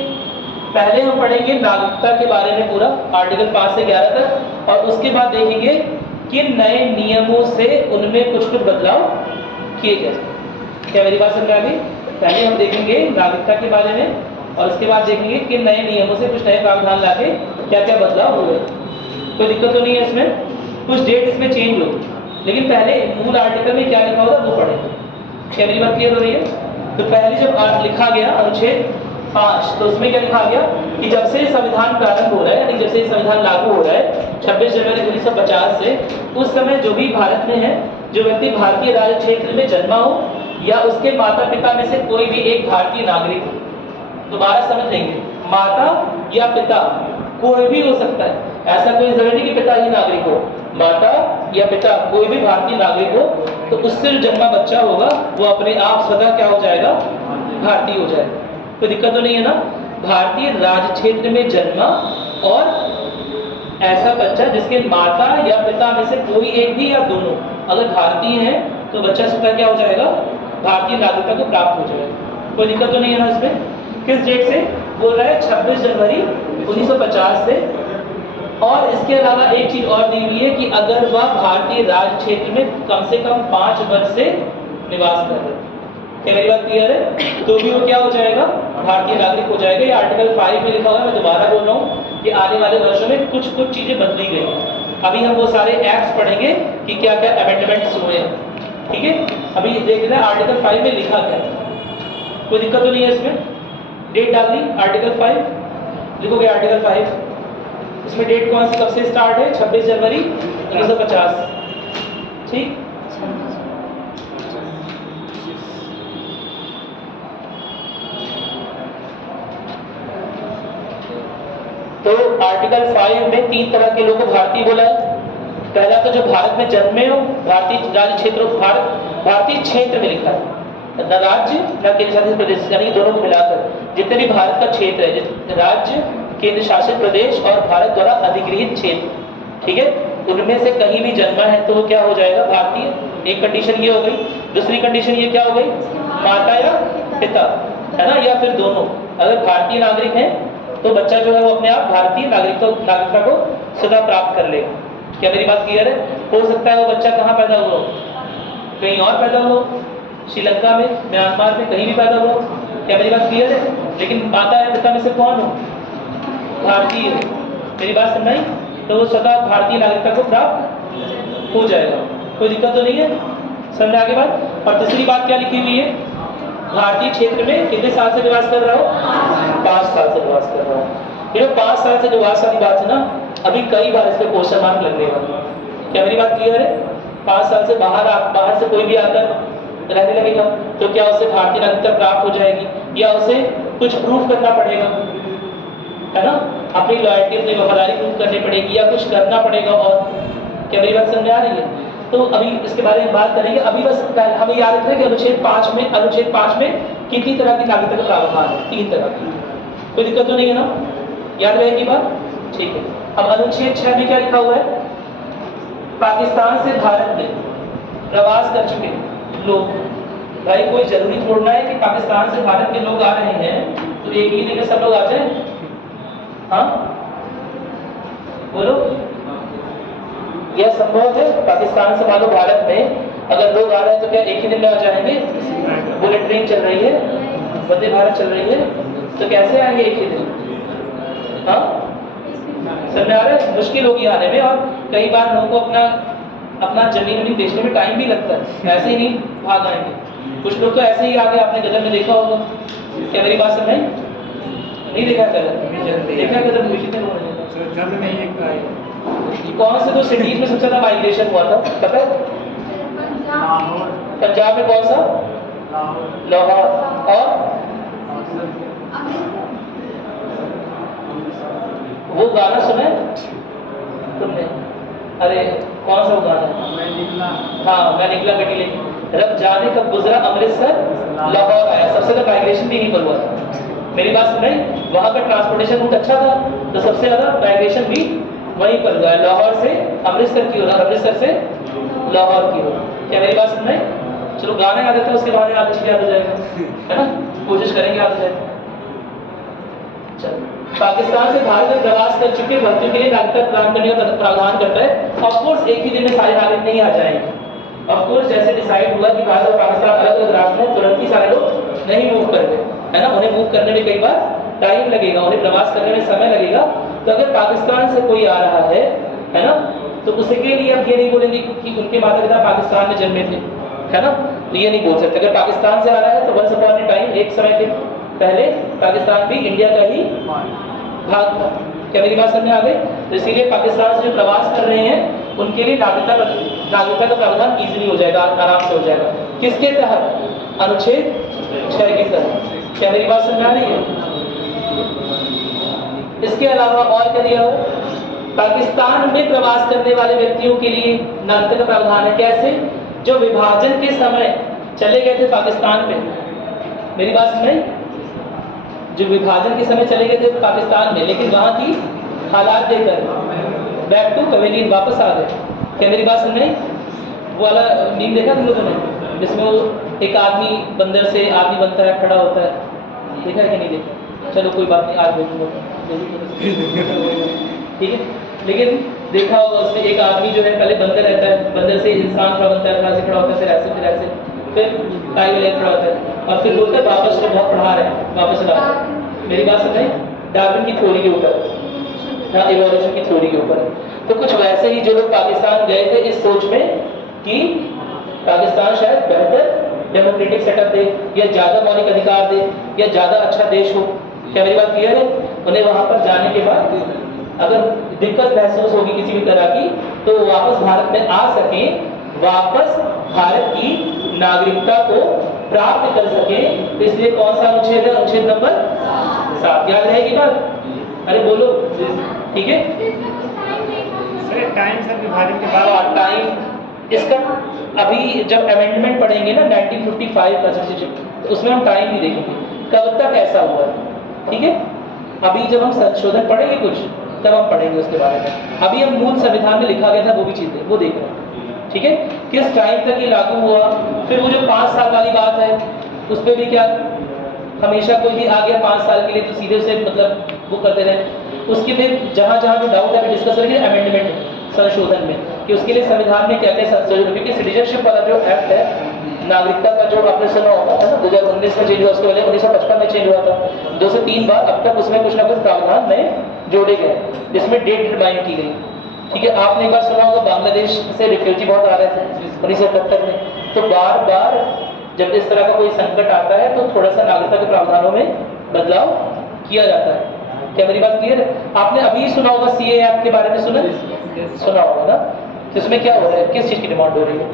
पहले हम पढ़ेंगे नागरिकता के बारे में पूरा आर्टिकल 5 से 11 तक, और उसके बाद देखेंगे किन नए नियमों से उनमें कुछ कुछ बदलाव किए गए। क्या मेरी बात समझ आ गई? पहले हम देखेंगे नागरिकता के बारे में, और उसके बाद देखेंगे किन नए नियमों से कुछ नए प्रावधान लाके क्या क्या बदलाव हुए। कोई दिक्कत तो नहीं है इसमें? कुछ डेट इसमें चेंज हो, लेकिन पहले मूल आर्टिकल में क्या लिखा होगा वो पढ़ेंगे। क्या मेरी बात क्लियर हो रही है? तो पहले जब लिखा गया अनुच्छेद 5, तो उसमें क्या लिखा गया कि जब से संविधान प्रारंभ हो रहा है, यानी जब से संविधान लागू हो रहा है 26 जनवरी 1950 से, उस समय जो भी भारत में है, जो व्यक्ति भारतीय राज्य क्षेत्र में जन्मा हो या उसके माता पिता में से कोई भी एक भारतीय नागरिक हो, दोबारा समझ लेंगे, माता या पिता कोई भी हो सकता है, ऐसा कोई जरूरी नहीं कि पिता ही नागरिक हो, माता या पिता कोई भी भारतीय नागरिक हो, तो उससे जो जन्मा बच्चा होगा वो अपने आप स्वतः क्या हो जाएगा? भारतीय हो जाएगा। कोई दिक्कत तो नहीं है ना? भारतीय राज्य क्षेत्र में जन्मा और ऐसा बच्चा जिसके माता या पिता में से कोई एक भी या दोनों अगर भारतीय हैं, तो बच्चा स्वतः क्या हो जाएगा? भारतीय नागरिकता को प्राप्त हो जाएगा। कोई दिक्कत तो नहीं है ना इसमें? किस डेट से बोल रहा है? 26 जनवरी 1950 से। और इसके अलावा एक चीज और दी हुई है कि अगर वह भारतीय राज्य क्षेत्र में कम से कम 5 वर्ष से निवास कर रहे। क्या मेरी बात क्लियर है? तो भी वो क्या हो जाएगा? भारतीय नागरिक हो जाएगा। ये आर्टिकल 5 में लिखा हुआ है, मैं दोबारा बोल रहा हूँ कि आने वाले वर्षों में कुछ कुछ चीजें बदली गई। अभी हम वो सारे एक्ट्स पढ़ेंगे कि क्या क्या अमेंडमेंट्स हुए हैं, ठीक है? अभी देख रहे हैं आर्टिकल 5 में लिखा क्या है। कोई दिक्कत तो नहीं है इसमें? डेट डाल दी आर्टिकल 5, लिखोगे आर्टिकल 5, इसमें डेट कौन सी कब से स्टार्ट है? 26 जनवरी 1950। ठीक, तो आर्टिकल 5 में 3 तरह के लोगों को भारतीय बोला है। पहला तो जो भारत में जन्मे हो, भारतीय राज्य क्षेत्र, भारतीय क्षेत्र में लिखा है, न राज्य न केंद्र शासित प्रदेश, यानी दोनों को मिलाकर जितने भी भारत का क्षेत्र है, राज्य, केंद्र शासित प्रदेश और भारत द्वारा अधिगृहित क्षेत्र, ठीक है, उनमें से कहीं भी जन्मा है तो वो क्या हो जाएगा? भारतीय। एक कंडीशन ये हो गई। दूसरी कंडीशन ये क्या हो गई? माता या पिता, है ना, या फिर दोनों। अगर भारतीय नागरिक है तो बच्चा जो है वो अपने आप भारतीय नागरिकता को सदा प्राप्त कर लेगा। क्या मेरी बात क्लियर है? हो सकता है वो बच्चा कहाँ पैदा हुआ हो, कहीं और पैदा हुआ, श्रीलंका में, म्यांमार में, कहीं भी पैदा हुआ। क्या मेरी बात क्लियर है? लेकिन माता या पिता में से कौन हो? भारतीय। मेरी बात समझाई? तो वो सदा भारतीय नागरिकता को प्राप्त हो जाएगा। कोई दिक्कत तो नहीं है? समझ आगे बात? और तीसरी बात क्या लिखी हुई है? भारतीय क्षेत्र में कितने साल से निवास कर रहा हो? 5 साल से निवास कर रहा हो। ये 5 साल से निवास वाली बात है ना, अभी कई बार इस पे क्वेश्चन मार्क लगेगा। क्या मेरी बात क्लियर है? 5 साल से बाहर से कोई भी आकर रहने लगेगा तो क्या उसे भारतीय नागरिकता प्राप्त हो जाएगी, या उसे कुछ प्रूफ करना पड़ेगा, है ना, अपनी लॉयल्टी, अपनी वफादारी प्रूफ करनी पड़ेगी, या कुछ करना पड़ेगा। और क्या मेरी बात समझ आ रही है? तो अभी इसके बारे में बात करेंगे। अभी बस हमें याद रखना है कि अनुच्छेद 5 में कितनी तरह की नागरिकता का प्रावधान है? 3 तरह की। कोई दिक्कत तो नहीं है ना? याद रहेगी बात? ठीक है। अब अनुच्छेद 6 में क्या लिखा हुआ है? पाकिस्तान से भारत में प्रवास कर चुके लोग, भाई कोई जरूरी थोड़ा है कि पाकिस्तान से भारत के लोग आ रहे हैं तो एक ही दिन में सब लोग आ जाए। हाँ बोलो, यह संभव है? पाकिस्तान से मान लो भारत में अगर लोग आ रहे हैं तो क्या एक ही दिन में आ जाएंगे? बुलेट ट्रेन चल रही है, वंदे भारत चल रही है, तो कैसे आएंगे एक ही दिन? हाँ समझ आ रहा है? मुश्किल होगी आने में, और कई बार लोगों को अपना जमीन बेचने में टाइम भी लगता है, ऐसे ही नहीं भाग आएंगे। कुछ लोग तो ऐसे ही आ गए, आपने गदर में देखा होगा। क्या मेरी बात समझ नहीं? देखा गदर? देखा गदर में कितने लोग हैं? कौन से 2 सिटीज में सबसे ज्यादा माइग्रेशन हुआ था पता है? पंजाब में कौन सा? लाहौर। और वो गाना सुना है तुमने? अरे कौन सा वो गाना? हाँ, मैं निकला बेटी लेके, रब जाने कब गुजरा अमृतसर लाहौर आया। सबसे ज्यादा माइग्रेशन भी यहीं पर हुआ था। मेरी बात सुनाई? वहां का ट्रांसपोर्टेशन बहुत अच्छा था तो सबसे ज्यादा माइग्रेशन भी वहीं पर हुआ है, लाहौर से अमृतसर की ओर, अमृतसर से लाहौर की ओर। क्या मेरी बात सुन रहे? चलो गाने आ जाते हैं, उसके बाद आदर्श याद हो जाएगा, है ना, कोशिश करेंगे याद हो जाएगा। चलो, पाकिस्तान से भारत में प्रवास कर चुके व्यक्तियों के लिए नागरिकता प्रदान करने का प्रावधान करता है। ऑफकोर्स एक ही दिन में सारे नागरिक नहीं आ जाएंगे। ऑफकोर्स जैसे डिसाइड हुआ कि भारत और पाकिस्तान अलग अलग राष्ट्र में, तुरंत ही सारे लोग नहीं मूव कर गए, है ना, उन्हें मूव करने में कई बार टाइम लगेगा, उन्हें प्रवास करने में समय लगेगा। तो अगर पाकिस्तान से कोई आ रहा है ना, तो उसके लिए हम ये नहीं बोलेंगे कि उनके माता पिता पाकिस्तान में जन्मे थे, है ना, तो ये नहीं बोल सकते। अगर पाकिस्तान से आ रहा है तो वंस अपॉन ए टाइम, एक समय के पहले पाकिस्तान भी इंडिया का ही भाग था। क्या मेरी बात समझ में आ गई? तो इसीलिए पाकिस्तान से जो प्रवास कर रहे हैं उनके लिए नागरिकता का प्रावधान इजीली हो जाएगा, आराम से हो जाएगा। किसके तहत? अनुच्छेद 6 के तहत। क्या मेरी बात समझ में आ रही है? इसके अलावा और क्या दिया हो? पाकिस्तान में प्रवास करने वाले व्यक्तियों के लिए नागरिकता का प्रावधान है। कैसे? जो विभाजन के समय चले गए थे पाकिस्तान में, मेरी बात समझ? जो विभाजन के समय चले गए थे पाकिस्तान में, लेकिन वहां की हालात देखकर बैक टू पवेलियन वापस आ गए। क्या मेरी बात समझ? वो वाला मीम देखा तुम लोगों ने, जिसमें वो एक आदमी बंदर से आदमी बनता है, खड़ा होता है, देखा है कि नहीं देखा? चलो कोई बात नहीं, आज देखूंगा, ठीक है। लेकिन देखा होगा उसमें एक आदमी जो है पहले बंदर रहता है, बंदर से इंसान खड़ा बनता है, ऐसे खड़ा होता है, फिर ऐसे फिर ऐसे, फिर टाई वाले खड़ा होता है, और फिर बोलता है वापस को बहुत पढ़ा रहे हैं, वापस ला। मेरी बात समझे? डार्विन की थ्योरी के ऊपर, हाँ, इवोल्यूशन की थ्योरी के ऊपर। तो कुछ वैसे ही जो लोग पाकिस्तान गए थे इस सोच में कि पाकिस्तान शायद बेहतर डेमोक्रेटिक सेटअप दे, या ज़्यादा मौलिक अधिकार दे, या ज़्यादा अच्छा देश हो। क्या मेरी बात क्लियर है? उन्हें वहाँ पर जाने के बाद अगर दिक्कत महसूस होगी किसी भी तरह की, तो वापस भारत में आ सके, वापस भारत की नागरिकता को प्राप्त कर सके। तो इसलिए कौन सा अनुच्छेद है? अनुच्छेद नंबर 7। याद रहेगी बात? अरे बोलो, ठीक है। सर टाइम सर विभाजन के बाद टाइम इसका अभी जब अमेंडमेंट पढ़ेंगे ना 1955 कॉन्स्टिट्यूशन, तो उसमें हम टाइम नहीं देखेंगे कब तक ऐसा हुआ है, ठीक है। अभी जब हम संशोधन पढ़ेंगे कुछ, तब हम पढ़ेंगे उसके बारे में। अभी हम मूल संविधान में लिखा गया था वो भी चीजें वो देख रहे हैं, ठीक है। किस टाइम तक ये लागू हुआ, फिर वो जो 5 साल वाली बात है उस पर भी क्या हमेशा कोई भी आ गया 5 साल के लिए तो सीधे से मतलब वो करते रहे। उसके फिर जहाँ जहाँ जो डाउट है डिस्कस करेंगे अमेंडमेंट संशोधन में, कि उसके लिए संविधान में क्या क्या संशोधन, क्योंकि सिटीजनशिप वाला जो एक्ट है, नागरिकता का जो आपने सुना होगा है ना, 2019 में चेंज हुआ, उसके पहले 1955 में चेंज हुआ था 2 से 3 बार। अब तक उसमें कुछ ना कुछ प्रावधान नए जोड़े गए, जिसमें डेट डिटरमाइन की गई, ठीक है। आपने एक बार सुना होगा बांग्लादेश से रिफ्यूजी बहुत आ रहे थे 1971 में, तो बार बार जब इस तरह का कोई संकट आता है तो थोड़ा सा नागरिकता के प्रावधानों में बदलाव किया जाता है। क्या मेरी बात क्लियर है? आपने अभी सुना होगा सीए एक्ट के बारे में, सुना होगा ना, तो इसमें क्या हो रहा है, किस चीज की डिमांड हो रही है?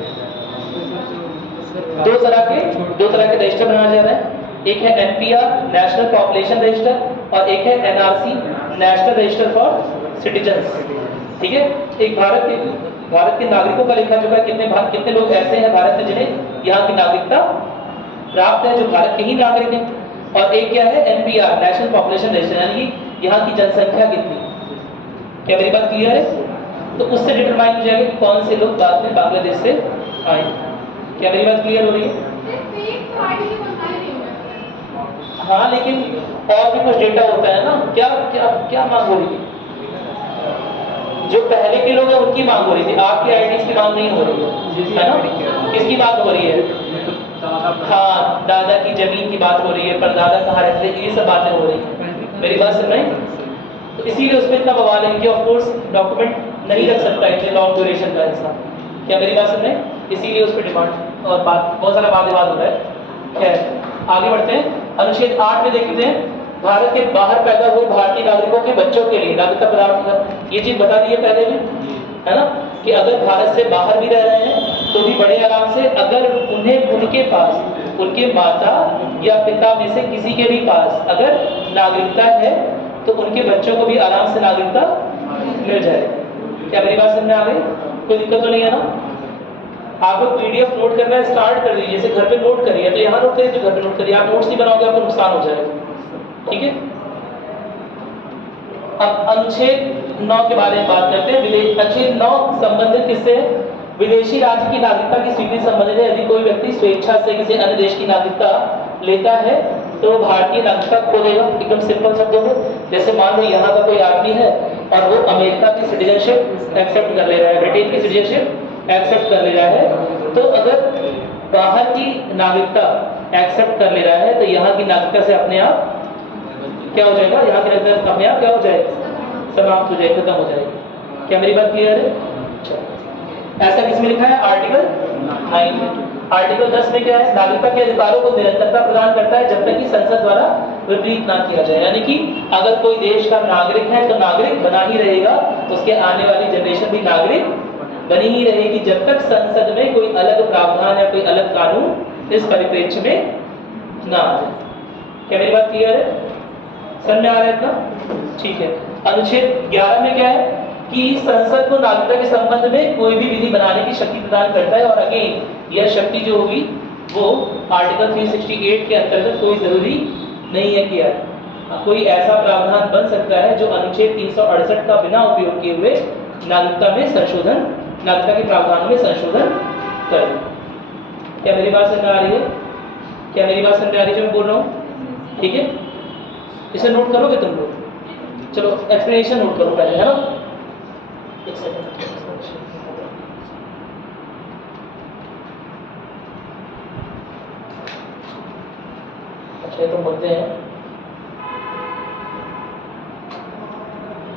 दो तरह के रजिस्टर बनाया जा रहा है। एक है एनपीआर नेशनल पॉपुलेशन रजिस्टर और एक है NRC national register for citizens, ठीक है। एक भारत के नागरिकों का लिखा चुका है कितने लोग ऐसे हैं भारत में जिन्हें यहाँ की नागरिकता प्राप्त है, जो भारत के ही नागरिक हैं। और एक क्या है एनपीआर नेशनल पॉपुलेशन रजिस्टर, यानी कि यहाँ की जनसंख्या कितनी। क्या मेरी बात क्लियर है? तो उससे डिटरमाइन हो जाएगा कि कौन से लोग बाद में बांग्लादेश से आए। क्या मेरी बात क्लियर हो रही है? हाँ, लेकिन और भी कुछ डेटा होता है ना। क्या क्या क्या मांग हो रही है? जो पहले के लोग हैं उनकी मांग हो रही थी, आपकी आईडीज की मांग नहीं हो रही है ना। किसकी बात हो रही है? हाँ, दादा की जमीन की बात हो रही है, परदादा कहाँ रहते थे, ये सब बातें हो रही है। मेरी बात सुन रहे हैं? तो इसीलिए उसमें इतना बवाल है कि ऑफ कोर्स डॉक्यूमेंट नहीं रख सकता इतने लॉन्ग ड्यूरेशन का इंसान। क्या मेरी बात सुन रहे हैं? इसीलिए उस पर डिमांड और बात बहुत सारा वाद विवाद हो रहा है। खैर आगे बढ़ते हैं। अनुच्छेद 8 में देखते हैं, भारत के बाहर पैदा हुए भारतीय नागरिकों के बच्चों के लिए नागरिकता प्रदान, ये चीज बता दी है पहले भी, है ना, कि अगर भारत से बाहर भी रह रहे हैं तो भी बड़े आराम से, अगर उन्हें उनके पास उनके माता या पिता में से किसी के भी पास अगर नागरिकता है तो उनके बच्चों को भी आराम से नागरिकता मिल जाए। क्या मेरी बात समझ में आ गई? कोई दिक्कत तो नहीं है ना? आप लोग पीडीएफ नोट करना स्टार्ट कर दीजिए, जैसे घर पे नोट करिए तो यहाँ नोट करिए तो घर पे नोट करिए। आप नोट्स नहीं बनाओगे आपको नुकसान हो जाएगा, ठीक है। अब अनुच्छेद 9 के बारे में बात करते हैं। अनुच्छेद 9 संबंधित किससे है? विदेशी राज्य की नागरिकता की स्वीकृति संबंधित है। यदि कोई व्यक्ति स्वेच्छा से किसी अन्य देश की नागरिकता लेता है तो भारतीय नागरिकता खो देगा। एकदम सिंपल शब्दों में, जैसे मान लो यहाँ का कोई आदमी है और वो अमेरिका की सिटीजनशिप एक्सेप्ट कर ले रहा है, ब्रिटेन की सिटीजनशिप एक्सेप्ट कर ले रहा है, तो अगर बाहर की नागरिकता एक्सेप्ट कर ले रहा है तो यहाँ की नागरिकता से अपने आप क्या हो जाएगा? यहाँ की नागरिकता अपने आप क्या हो जाएगा? समाप्त हो जाएगी, खत्म हो जाएगी। क्या मेरी बात क्लियर है? ऐसा किसमें लिखा है? आर्टिकल 9 में। आर्टिकल 10 में क्या है? नागरिकता के अधिकारों को निरंतरता प्रदान करता है जब तक कि संसद द्वारा विपरीत ना किया जाए। यानी कि अगर कोई देश का नागरिक है तो नागरिक बना ही रहेगा, उसके आने वाली जनरेशन भी नागरिक बनी ही रहेगी जब तक संसद में कोई अलग प्रावधान या कोई अलग कानून इस परिप्रेक्ष्य में ना आ जाए। क्या मेरी बात क्लियर है? समझ में आ रहा है इतना? ठीक है। अनुच्छेद 11 में क्या है कि संसद को नागरिकता के संबंध में कोई भी विधि बनाने की शक्ति प्रदान करता है। और अगेन यह शक्ति जो होगी वो आर्टिकल 368 के अंतर्गत कोई जरूरी नहीं है कि कोई ऐसा प्रावधान बन सकता है जो अनुच्छेद 368 का बिना उपयोग किए हुए नागरिकता में संशोधन, नागरिकता के प्रावधानों में संशोधन करे। क्या मेरी बात समझ में आ रही है? क्या मेरी बात समझ में आ रही है जो मैं बोल रहा हूँ? ठीक है, इसे नोट करोगे तुम लोग? चलो एक्सप्लेनेशन नोट करो पहले, है ना? एक सेकंड। अच्छा तुम बोलते हैं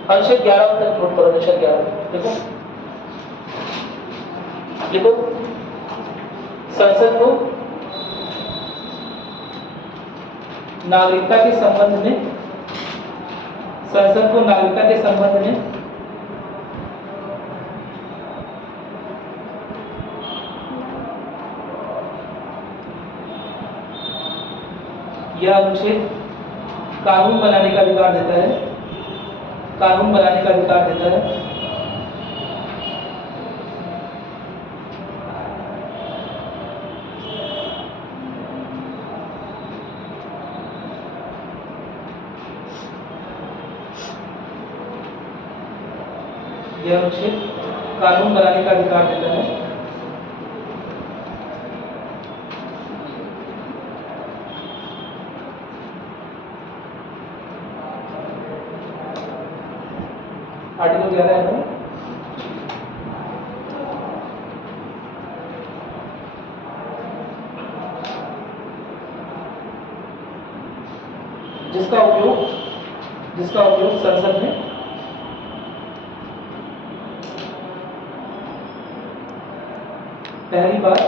अनुच्छेद 11 तक नोट करो। अनुच्छेद 11 देखो, लिखो, संसद को नागरिकता के संबंध में, संसद को नागरिकता के संबंध में यह अनुच्छेद कानून बनाने का अधिकार देता है, कानून बनाने का अधिकार देता है। यह अनुच्छेद कानून बनाने का अधिकार देता है। आर्टिकल 11 है जिसका उपयोग संसद में पहली बार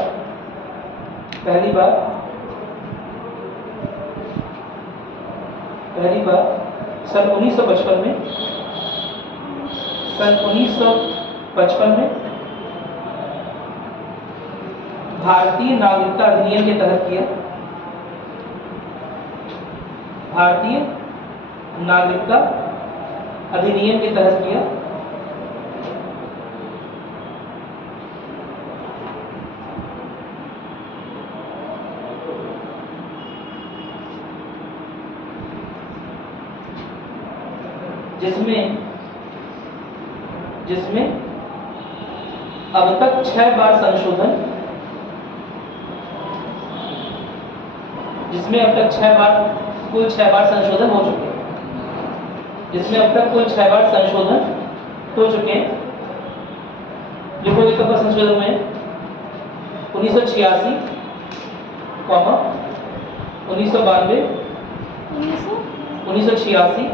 सन 1955 में भारतीय नागरिकता अधिनियम के तहत किया। भारतीय नागरिकता अधिनियम के तहत किया। जिसमें अब तक 6 बार संशोधन, कुल 6 बार संशोधन हो चुके हैं। जिसमें अब तक कुल 6 बार संशोधन हो चुके हैं। लिखोगे कब संशोधन हुए? 1986, 1992, 1986,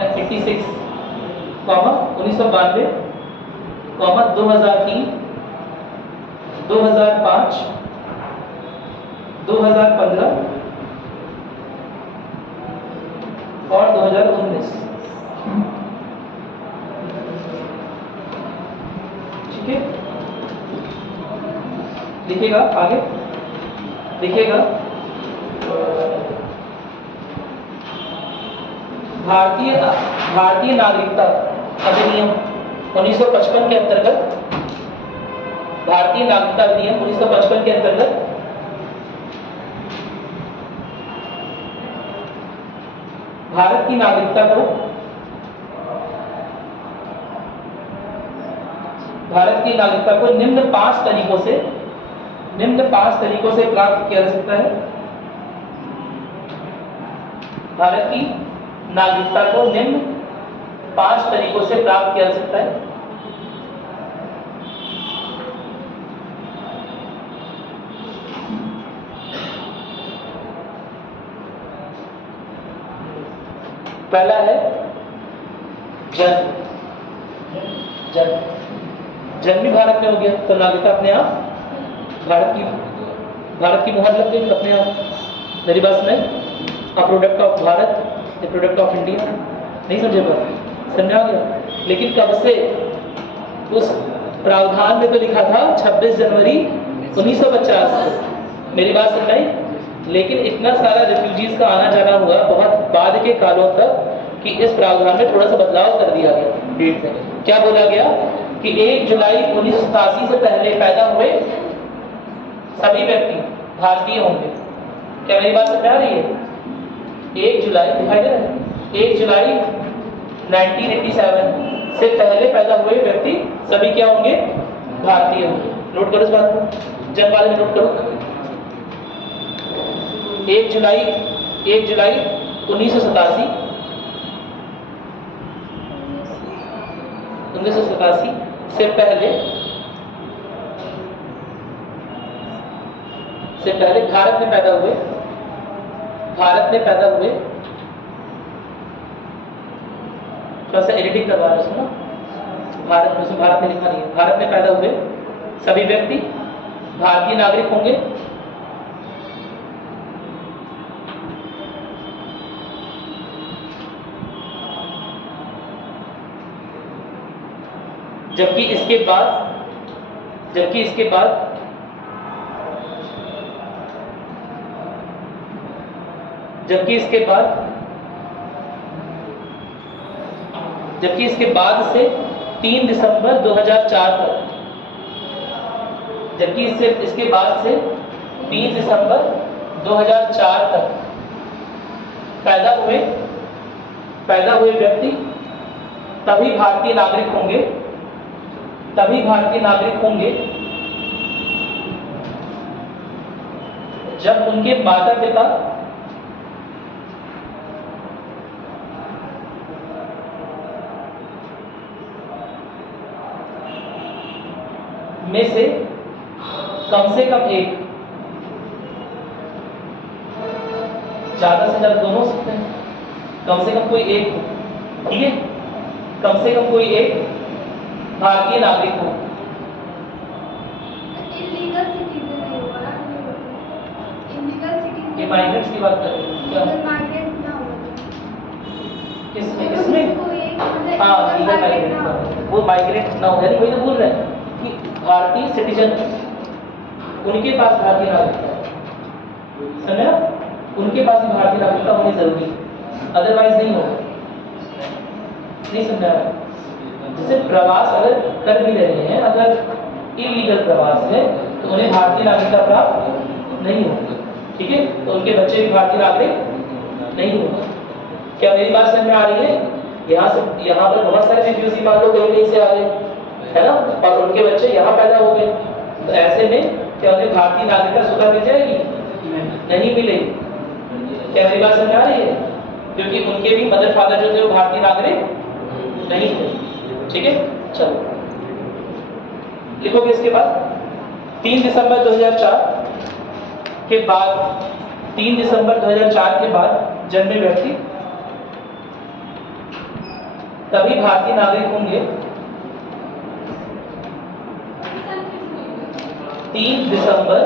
86, 1992, 2003, 2005, 2015 और 2019। ठीक है, लिखिएगा आगे, लिखिएगा भारतीय नागरिकता अधिनियम 1955 के अंतर्गत, भारतीय नागरिकता अधिनियम 1955 के अंतर्गत भारत की नागरिकता को निम्न 5 तरीकों से प्राप्त किया जा सकता है। भारत की नागरिकता को निम्न 5 तरीकों से प्राप्त किया जा सकता है। पहला है जन्म भी भारत में हो गया तो नागरिकता अपने आप भारत की मुहर लग गई अपने आप। मेरी बात सुने, a product of Bharat, the product of India, नहीं समझे बात? समझ आ गया? लेकिन कब से? उस प्रावधान में तो लिखा था 26 जनवरी 1950। मेरी बात समझाई? लेकिन इतना सारा रिफ्यूजीज का आना जाना हुआ बहुत बाद के कालों तक कि इस प्रावधान में थोड़ा सा बदलाव कर दिया गया डेट में। क्या बोला गया कि 1 जुलाई 1987 से पहले पैदा हुए सभी व्यक्ति भारतीय होंगे। क्या मेरी बात समझ आ रही है? 1 जुलाई दिखाई दे रहा है, 1 जुलाई 1987 से पहले पैदा हुए व्यक्ति सभी क्या होंगे? भारतीय होंगे। नोट करो इस बात को, जन्म वाले में नोट करो। 1 जुलाई 1987 से पहले भारत में पैदा हुए थोड़ा सा एडिटिंग करवा रहा हूं, भारत में लिखा नहीं है। भारत में पैदा हुए सभी व्यक्ति भारतीय नागरिक होंगे। जबकि इसके बाद जबकि इसके बाद जबकि इसके बाद जबकि इसके बाद से 3 दिसंबर 2004 तक जबकि इसके बाद से 3 दिसंबर 2004 तक पैदा हुए व्यक्ति तभी भारतीय नागरिक होंगे जब उनके माता पिता में से कम एक, ज्यादा से ज्यादा दोनों हो सकते हैं, कम से कम कोई एक हो, ठीक है, कम से कम कोई एक भारतीय नागरिक हो। इलीगल सिटीजन है वो ना, इलीगल सिटीजन ये माइग्रेंट्स की बात कर रहे हैं क्या? माइग्रेंट ना हो इसमें हाँ लीगल माइग्रेंट का, वो माइग्रेंट ना हो, यानी वही तो बोल रहे हैं कि भारतीय सिटीजन उनके पास भारतीय नागरिकता है, समझा? उनके पास भी भारतीय नागरिकता होनी जरूरी है, अदरवाइज नहीं होगा। नहीं समझा? जैसे प्रवास अगर कर भी रहे हैं, अगर इलीगल प्रवास है तो उन्हें भारतीय नागरिकता प्राप्त नहीं होगी, ठीक है, तो उनके बच्चे भी भारतीय नागरिक नहीं होंगे। क्या मेरी बात समझ में आ रही है? यहाँ पर बहुत सारे रिफ्यूजी मान लो कहीं से आ गए, है ना, और उनके बच्चे यहाँ पैदा हो गए, तो ऐसे में क्या उन्हें भारतीय नागरिकता स्वतः मिल जाएगी? नहीं मिलेगी। क्या मेरी बात समझ आ रही है? क्योंकि उनके भी मदर फादर जो थे वो भारतीय नागरिक नहीं थे, ठीक है। चलो लिखोगे इसके बाद 3 दिसंबर 2004 के बाद 3 दिसंबर 2004 के बाद जन्मे व्यक्ति तभी भारतीय नागरिक होंगे 3 दिसंबर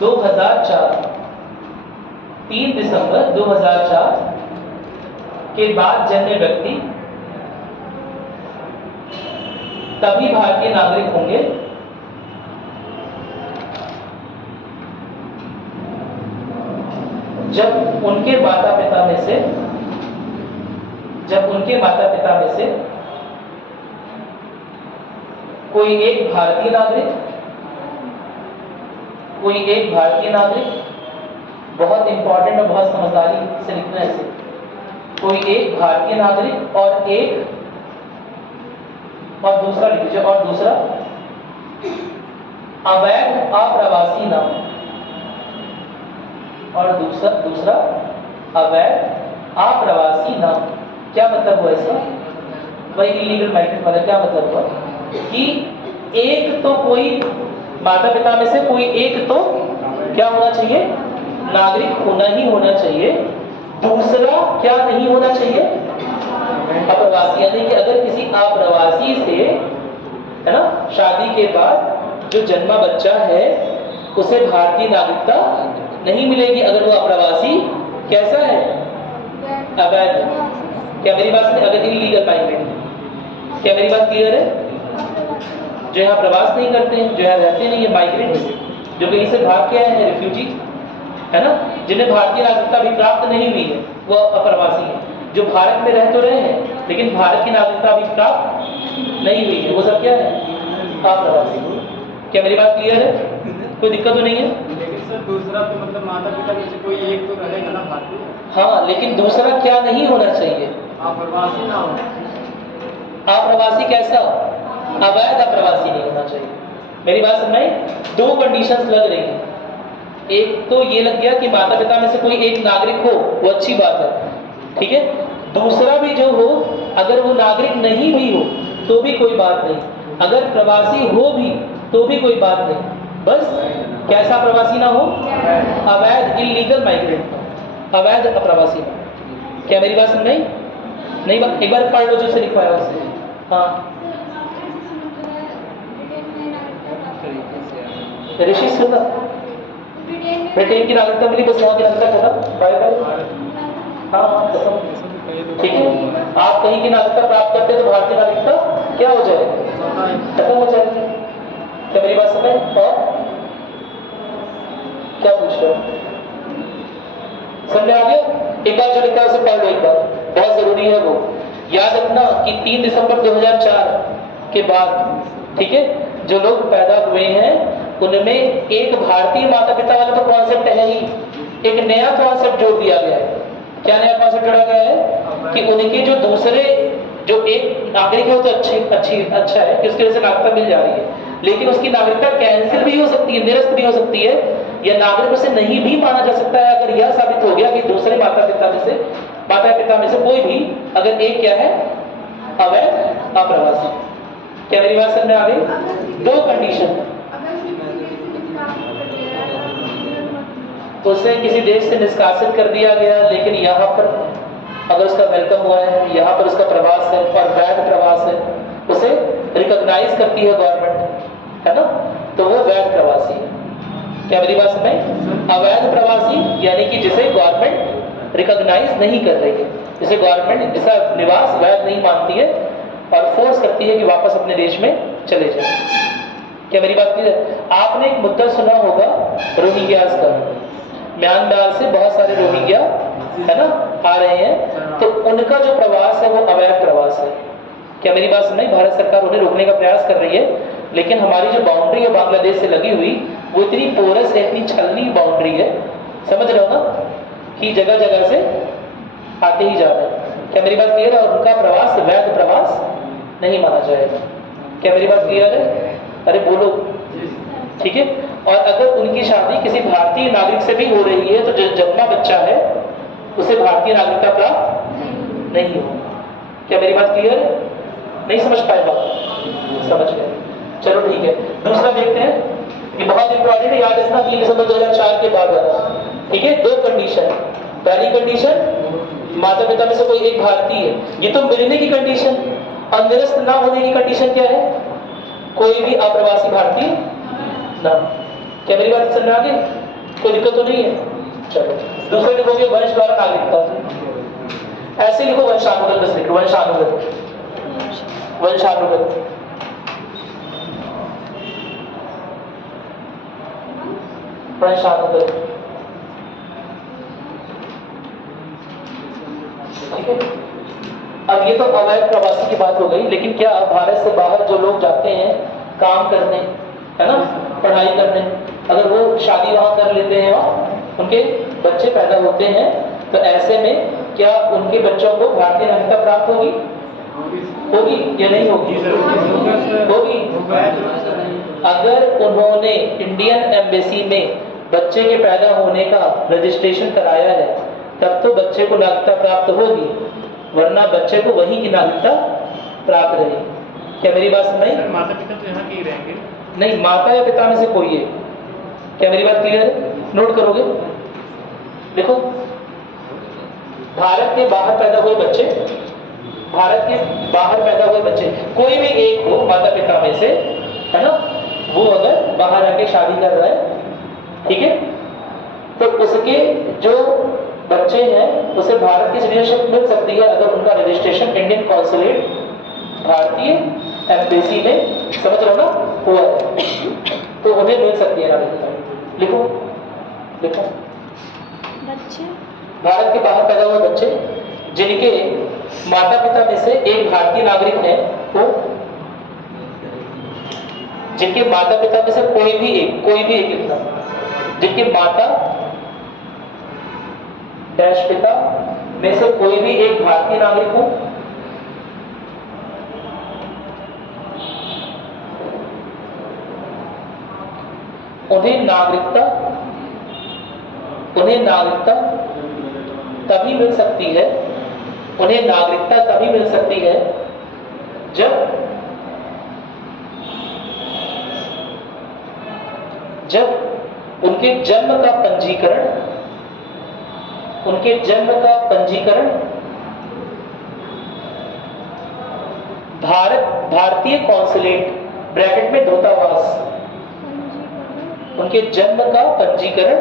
2004 के बाद जन्मे व्यक्ति तभी भारतीय नागरिक होंगे जब उनके माता पिता में से कोई एक भारतीय नागरिक, बहुत इंपॉर्टेंट और बहुत समझदारी से लिखना है इसे, कोई एक भारतीय नागरिक और दूसरा लिख लीजिए, और दूसरा अवैध अप्रवासी नाम, और दूसरा अवैध अप्रवासी नाम। क्या मतलब हुआ इसका? वही इलीगल माइग्रेंट वाला क्या मतलब हुआ कि एक तो कोई माता पिता में से कोई एक तो क्या होना चाहिए? नागरिक होना चाहिए। दूसरा क्या नहीं होना चाहिए? अप्रवासी, यानी कि अगर किसी अप्रवासी से, है ना, शादी के बाद जो जन्मा बच्चा है उसे भारतीय नागरिकता नहीं मिलेगी अगर वो अप्रवासी कैसा है? अवैध। क्या मेरी बात सुनिए? अगर इलीगल माइग्रेंट, क्या मेरी बात क्लियर है? जो यहाँ प्रवास नहीं करते हैं, जो यहाँ रहते नहीं है, माइग्रेंट्स, जो कहीं से भाग के आए हैं, रिफ्यूजी, है ना, जिन्हें भारतीय नागरिकता भी प्राप्त नहीं हुई है, वो अप्रवासी है। जो भारत में रह तो रहे हैं लेकिन भारत की नागरिकता भी प्राप्त नहीं हुई है, वो सब क्या है? अप्रवासी। क्या मेरी बात क्लियर है? कोई दिक्कत तो नहीं है? लेकिन सर दूसरा तो मतलब माता पिता में से कोई एक तो रहेगा ना भारतीय। हाँ, लेकिन दूसरा क्या नहीं होना चाहिए? अप्रवासी ना हो। अप्रवासी कैसा? अवैध अप्रवासी नहीं होना चाहिए। मेरी बात समझ में? 2 कंडीशंस लग रही हैं। एक तो ये लग गया कि माता पिता में से कोई एक नागरिक हो, वो अच्छी बात है, ठीक है। दूसरा भी जो हो, अगर वो नागरिक नहीं भी हो तो भी कोई बात नहीं, अगर प्रवासी हो भी तो भी कोई बात नहीं, बस कैसा प्रवासी ना हो? अवैध, इलीगल माइग्रेंट, अवैध अप्रवासी ना। क्या मेरी बात समझ में? नहीं, एक बार पढ़ लो जो से लिखवाया उससे। हाँ, ऋषि सुना, ब्रिटेन की नागरिकता मिली, बस वहाँ की नागरिकता खत्म, बाय बाय। हाँ खत्म, ठीक है। आप कहीं की नागरिकता प्राप्त करते तो भारतीय नागरिकता क्या हो जाए? खत्म हो जाएगी। क्या मेरी बात समझ? और क्या पूछ रहे हो? समझ में आ गया? एक बार जो लिखा है उसे पढ़ लो एक बार, बहुत जरूरी है वो। याद रखना कि 3 दिसंबर 2004 के बाद, ठीक है, जो लोग पैदा हुए हैं उनमें एक भारतीय माता पिता वाला तो कॉन्सेप्ट है ही, एक नया कॉन्सेप्ट जोड़ दिया गया है। क्या नया कॉन्सेप्ट जोड़ा गया है? कि उनके जो दूसरे जो एक नागरिक है वो तो अच्छा है कि उसकी वजह से नागरिकता मिल जा रही है, लेकिन उसकी नागरिकता कैंसिल भी हो सकती है, निरस्त भी हो सकती है, या नागरिक उसे नहीं भी माना जा सकता है अगर यह साबित हो गया कि दूसरे माता पिता में से कोई भी अगर एक क्या है, अवैध अप्रवासी। क्या मेरी बात समझ में आ गई? 2 कंडीशन, उसे किसी देश से निष्कासित कर दिया गया, लेकिन यहाँ पर अगर उसका वेलकम हुआ है, यहाँ पर उसका प्रवास है और वैध प्रवास है, उसे रिकॉग्नाइज करती है गवर्नमेंट, है ना, तो वो वैध प्रवासी है। क्या मेरी बात समझ? अवैध प्रवासी यानी कि जिसे गवर्नमेंट रिकॉग्नाइज नहीं कर रही है, जिसे गवर्नमेंट इसका निवास वैध नहीं मानती है और फोर्स करती है कि वापस अपने देश में चले जाए। क्या मेरी बात क्लियर है? आपने एक मुद्दा सुना होगा रोहिंग्यास का, म्यांमार से बहुत सारे रोहिंग्या, है ना, आ रहे हैं, तो उनका जो प्रवास है वो अवैध प्रवास है। क्या मेरी बात सुनाई? भारत सरकार उन्हें रोकने का प्रयास कर रही है, लेकिन हमारी जो बाउंड्री है बांग्लादेश से लगी हुई वो इतनी पोरस है, इतनी छलनी बाउंड्री है, समझ रहे हो ना, कि जगह जगह से आते ही जा रहे हैं। क्या मेरी बात क्लियर है? और उनका प्रवास वैध प्रवास नहीं माना जाएगा। क्या मेरी बात क्लियर है? अरे बोलो, ठीक है। और अगर उनकी शादी किसी भारतीय नागरिक से भी हो रही है तो जो जन्मा बच्चा है उसे भारतीय नागरिकता प्राप्त नहीं हो। क्या मेरी बात क्लियर है? नहीं समझ पाए बात? समझ गए, चलो ठीक है। दूसरा देखते हैं, ये बहुत इंपॉर्टेंट है, याद रखना 3 दिसंबर 2004 के बाद वाला, ठीक है। 2 कंडीशन, पहली कंडीशन माता पिता में से कोई एक भारतीय है, ये तो मिलने की कंडीशन, और निरस्त ना होने की कंडीशन क्या है? कोई भी अप्रवासी भारतीय ना। क्या मेरी बात समझ में आ गई? कोई दिक्कत तो नहीं है? चलो दूसरे लिखोगे वंश द्वारा नागरिकता, ऐसे लिखो वंशानुगत, बस लिखो वंशानुगत, वंशानुगत। वंशानुगत, ठीक है। अब ये तो अवैध प्रवासी की बात हो गई, लेकिन क्या भारत से बाहर जो लोग जाते हैं काम करने, है ना, पढ़ाई करने, अगर वो शादी वहां कर लेते हैं और उनके बच्चे पैदा होते हैं, तो ऐसे में क्या उनके बच्चों को भारतीय नागरिकता प्राप्त होगी? होगी या नहीं होगी? होगी। अगर उन्होंने इंडियन एम्बेसी में बच्चे के पैदा होने का रजिस्ट्रेशन कराया है तब तो बच्चे को नागरिकता प्राप्त होगी, वरना बच्चे को वहीं की नागरिकता प्राप्त रहेगी। क्या मेरी बात समझ? माता पिता तो यहाँ के ही रहेंगे? नहीं, माता या पिता में से कोई है। क्या मेरी बात क्लियर है? नोट करोगे? देखो, भारत के बाहर पैदा हुए बच्चे, भारत के बाहर पैदा हुए बच्चे कोई भी एक हो माता पिता में से, है ना, वो अगर बाहर आके शादी कर रहा है, ठीक है, तो उसके जो बच्चे हैं उसे भारत की सिटीजनशिप मिल सकती है अगर उनका रजिस्ट्रेशन इंडियन कॉन्सुलेट भारतीय एम्बेसी में, समझ रहे हो ना, हुआ है, तो उन्हें मिल सकती है नागरिकता। लिखो लिखो, बच्चे भारत के बाहर पैदा हुए बच्चे जिनके माता पिता में से एक भारतीय नागरिक है, वो जिनके माता पिता में से कोई भी एक लिखना, जिनके माता डैश पिता में से कोई भी एक भारतीय नागरिक हो, उन्हें नागरिकता तभी मिल सकती है, उन्हें नागरिकता तभी मिल सकती है जब उनके जन्म का पंजीकरण भारतीय कॉन्सुलेट ब्रैकेट में दूतावास, उनके जन्म का पंजीकरण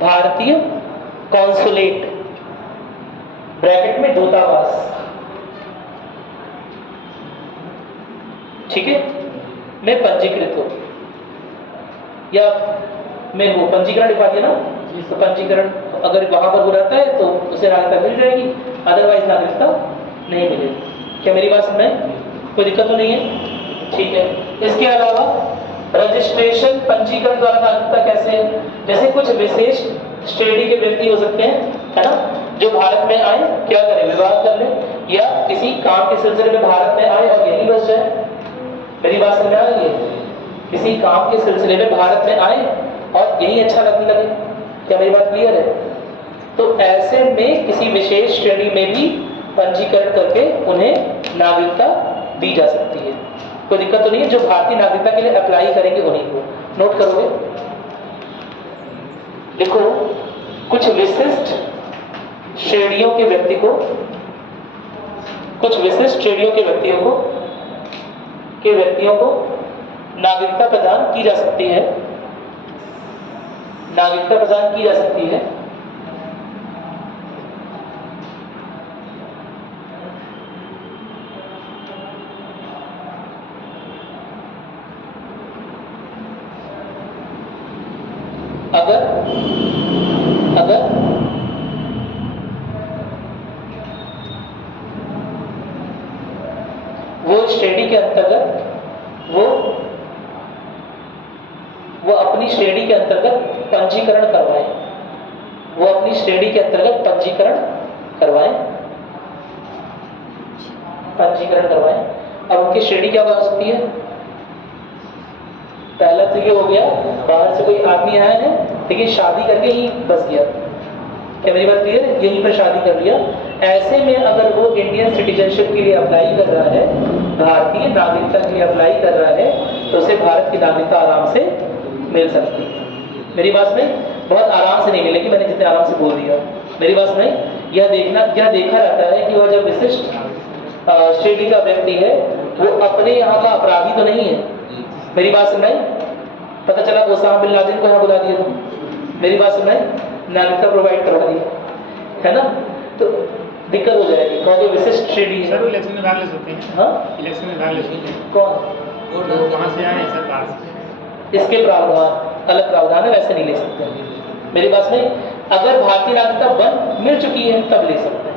भारतीय कॉन्सुलेट ब्रैकेट में दूतावास, ठीक है, मैं पंजीकृत हूँ, या मैं वो पंजीकरण लिखवा दिया ना, तो पंजीकरण अगर वहां पर वो रहता है तो उसे नागरिकता मिल जाएगी, अदरवाइज नागरिकता नहीं मिलेगी। क्या मेरी बात समझ में? कोई दिक्कत तो नहीं है? ठीक है। इसके अलावा रजिस्ट्रेशन पंजीकरण द्वारा नागरिकता कैसे, जैसे कुछ विशेष श्रेणी के व्यक्ति हो सकते हैं, है ना, जो भारत में आए, क्या करें, विवाह कर लें, या किसी काम के सिलसिले में भारत में आए और यहीं बस जाए। मेरी बात समझ में आ रही है? किसी काम के सिलसिले में भारत में आए और यही अच्छा लगने लगे। क्या मेरी बात क्लियर है? तो ऐसे में किसी विशेष श्रेणी में भी पंजीकरण करके उन्हें नागरिकता दी जा सकती है। कोई दिक्कत तो नहीं है? जो भारतीय नागरिकता के लिए अप्लाई करेंगे उन्हीं को नोट करोगे। देखो, कुछ विशिष्ट श्रेणियों के व्यक्ति को, कुछ विशिष्ट श्रेणियों के व्यक्तियों को नागरिकता प्रदान की जा सकती है, नागरिकता प्रदान की जा सकती है। अगर वो श्रेणी के अंतर्गत वो अपनी श्रेणी के अंतर्गत पंजीकरण करवाएं, वो अपनी श्रेणी के अंतर्गत पंजीकरण करवाएं। अब उनकी श्रेणी क्या हो सकती है? पहला तो ये हो गया, बाहर से कोई आदमी आया है, लेकिन शादी करके ही बस गया। क्या मेरी बात क्लियर है? यहीं पर शादी कर लिया। ऐसे में अगर वो इंडियन सिटीजनशिप के लिए अप्लाई कर रहा है, भारतीय नागरिकता के लिए अप्लाई कर रहा है, तो उसे भारत की नागरिकता आराम से मिल सकती है। मेरी बात में बहुत आराम से नहीं मिलेगी, मैंने जितने आराम से बोल दिया। मेरी बात में यह देखा जाता है कि वह जब विशिष्ट श्रेणी का व्यक्ति है, वो अपने यहाँ का अपराधी तो नहीं है। मेरी बात सुनाई? पता चला ओसामा बिन लादेन को यहाँ बुला दिया तो मेरी बात सुनाई, नागरिकता प्रोवाइड करवा दिया, है ना, तो दिक्कत हो जाएगी। क्योंकि विशिष्ट श्रेणी है। सर, इलेक्शन में भाग ले सकते हैं? हाँ, इलेक्शन में भाग ले सकते हैं। कौन? वो कहाँ से आए हैं सरकार से? इसके प्रावधान अलग प्रावधान है, वैसे नहीं ले सकते। मेरी बात में अगर भारतीय नागरिकता मिल चुकी है तब ले सकते हैं,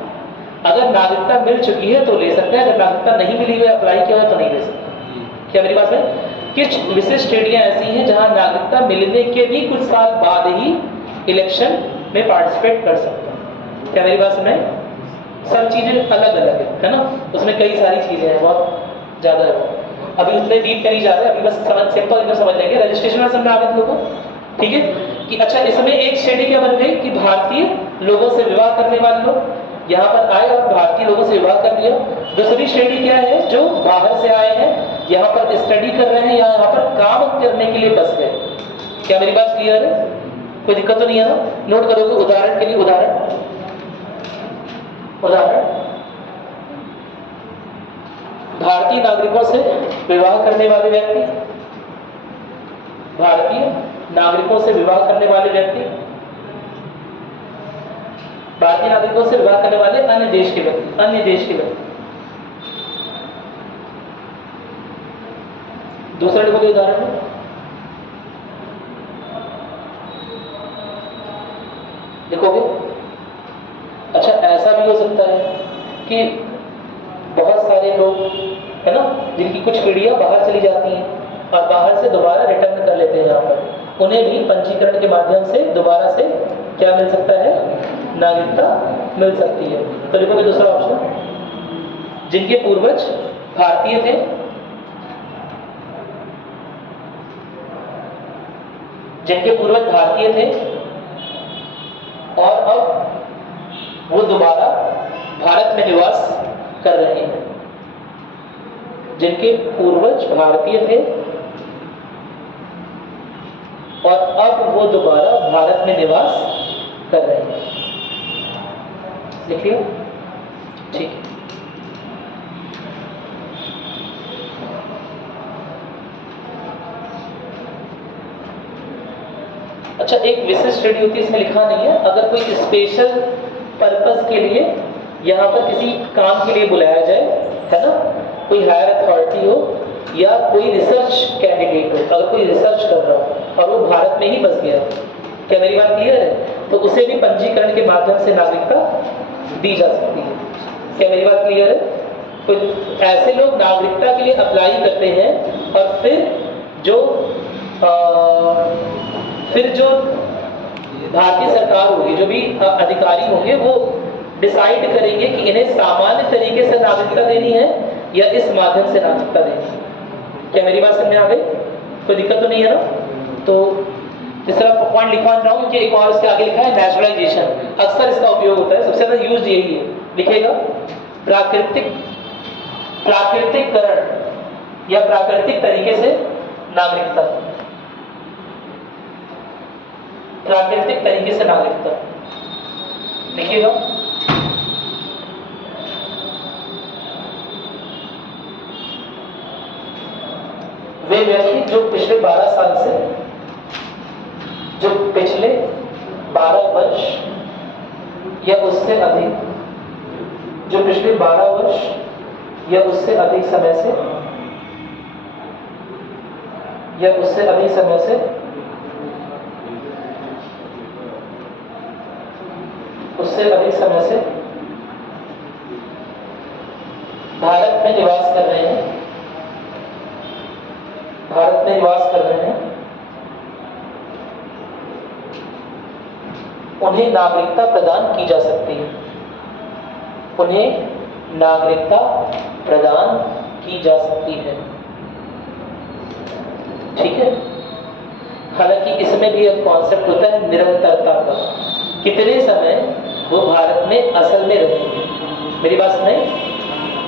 अगर नागरिकता मिल चुकी है तो ले सकते हैं, अगर नागरिकता नहीं मिली हुई, अप्लाई किया हुआ तो नहीं ले सकते। क्या मेरी बात में? कुछ विशिष्ट श्रेणियां ऐसी हैं जहां नागरिकता मिलने के भी कुछ साल बाद ही इलेक्शन में पार्टिसिपेट कर सकते हैं। क्या मेरी बात सुनाई? सब चीजें अलग अलग है ना, उसमें कई सारी चीजें हैं, बहुत ज्यादा है। अभी उतने डीप नहीं जा रहे, अभी बस सिंपल एकदम समझ लेंगे। रजिस्ट्रेशन में समझ आवे लोगों को, ठीक है, कि अच्छा इसमें एक श्रेणी क्या बन गई कि भारतीय लोगों से विवाह करने वाले लोग यहाँ पर आए और भारतीय लोगों से विवाह कर लिया। दूसरी श्रेणी क्या है? जो बाहर से आए हैं, यहाँ पर स्टडी कर रहे हैं या यहाँ पर काम करने के लिए बस गए। क्या मेरी बात क्लियर है? कोई दिक्कत तो नहीं है ना? नोट करोगे। उदाहरण के लिए उदाहरण भारतीय नागरिकों से विवाह करने वाले व्यक्ति, भारतीय नागरिकों से विवाह करने वाले व्यक्ति, भारतीय नागरिकों से विवाह करने वाले अन्य देश के व्यक्ति। दूसरा देखोगे उदाहरण में, देखोगे, अच्छा ऐसा भी हो सकता है कि बहुत सारे लोग, है ना, जिनकी कुछ पीढ़ियां बाहर चली जाती हैं और बाहर से दोबारा रिटर्न कर लेते हैं यहाँ पर, उन्हें भी पंजीकरण के माध्यम से दोबारा से क्या मिल सकता है? नागरिकता मिल सकती है। तो देखोगे दूसरा ऑप्शन, जिनके पूर्वज भारतीय थे, और अब वो दोबारा भारत में निवास कर रहे हैं। जिनके पूर्वज भारतीय थे और अब वो दोबारा भारत में निवास कर रहे हैं। लिखिए, ठीक है। अच्छा, एक विशिष्ट श्रेणी होती है, इसमें लिखा नहीं है। अगर कोई स्पेशल पर्पस के लिए यहाँ पर किसी काम के लिए बुलाया जाए, है ना, कोई हायर अथॉरिटी हो या कोई रिसर्च कैंडिडेट हो, अगर कोई रिसर्च कर रहा हो और वो भारत में ही बस गया, क्या मेरी बात क्लियर है, तो उसे भी पंजीकरण के माध्यम से नागरिकता दी जा सकती है। क्या मेरी बात क्लियर है? तो ऐसे लोग नागरिकता के लिए अप्लाई करते हैं और फिर जो भारतीय सरकार होगी, जो भी अधिकारी होंगे, वो डिसाइड करेंगे कि इन्हें सामान्य तरीके से नागरिकता देनी है या इस माध्यम से नागरिकता देनी है। क्या मेरी बात समझ में आ गई? कोई दिक्कत तो नहीं है ना? तो इस तरह पॉइंट लिखवा रहा हूँ कि एक और इसके आगे लिखा है नेचुरलाइजेशन, अक्सर इसका उपयोग होता है, सबसे ज्यादा यूज यही है। लिखेगा प्राकृतिककरण या प्राकृतिक तरीके से नागरिकता, प्राकृतिक तरीके से नागरिकता लिखिएगा। वे व्यक्ति जो पिछले 12 साल से, जो पिछले 12 वर्ष या उससे अधिक, जो पिछले 12 वर्ष या उससे अधिक समय से, या उससे अधिक समय से भारत में निवास कर रहे हैं, उन्हें नागरिकता प्रदान की जा सकती है, उन्हें नागरिकता प्रदान की जा सकती है। ठीक है? हालांकि इसमें भी एक कॉन्सेप्ट होता है निरंतरता का, कितने समय वो भारत में असल में रहेंगे। मेरी बात सुने?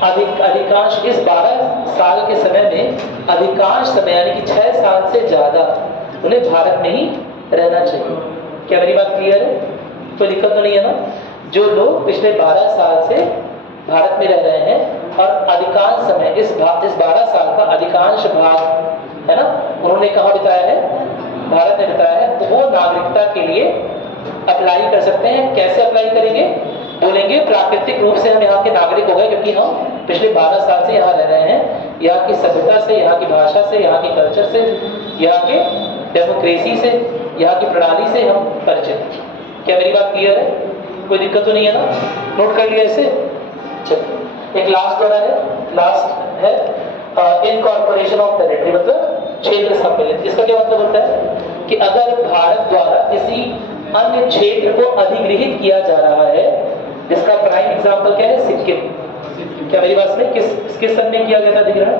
अधिकांश इस 12 साल के समय में अधिकांश समय यानी कि 6 साल से ज्यादा उन्हें भारत में ही रहना चाहिए। क्या मेरी बात क्लियर है? कोई दिक्कत तो नहीं है ना? जो लोग पिछले 12 साल से भारत में रह रहे हैं और अधिकांश समय इस 12 साल का अधिकांश भाग है ना उन्होंने कहाँ बिताया है? भारत में बिताया है, तो वो नागरिकता के लिए अप्लाई कर सकते हैं। कैसे अप्लाई करेंगे? बोलेंगे प्राकृतिक रूप से हम यहाँ के नागरिक हो गए क्योंकि हम पिछले 12 साल से यहाँ रह रहे हैं, यहाँ की सभ्यता से, यहाँ की भाषा से, यहाँ की कल्चर से, यहाँ के डेमोक्रेसी से, यहाँ की प्रणाली से हम परिचित। क्या मेरी बात क्लियर है? कोई दिक्कत तो नहीं है ना? नोट कर लिया इसे? चलिए एक लास्ट वाला है, लास्ट है इनकॉर्पोरेशन ऑफ टेरिटरी, मतलब क्षेत्र सम्मिलित। इसका क्या मतलब होता है कि अगर भारत द्वारा किसी अन्य क्षेत्र को अधिग्रहित किया जा रहा है, जिसका प्राइम एग्जांपल क्या है? सिक्किम। क्या मेरी बात में किस सन में किया गया था अधिग्रहण?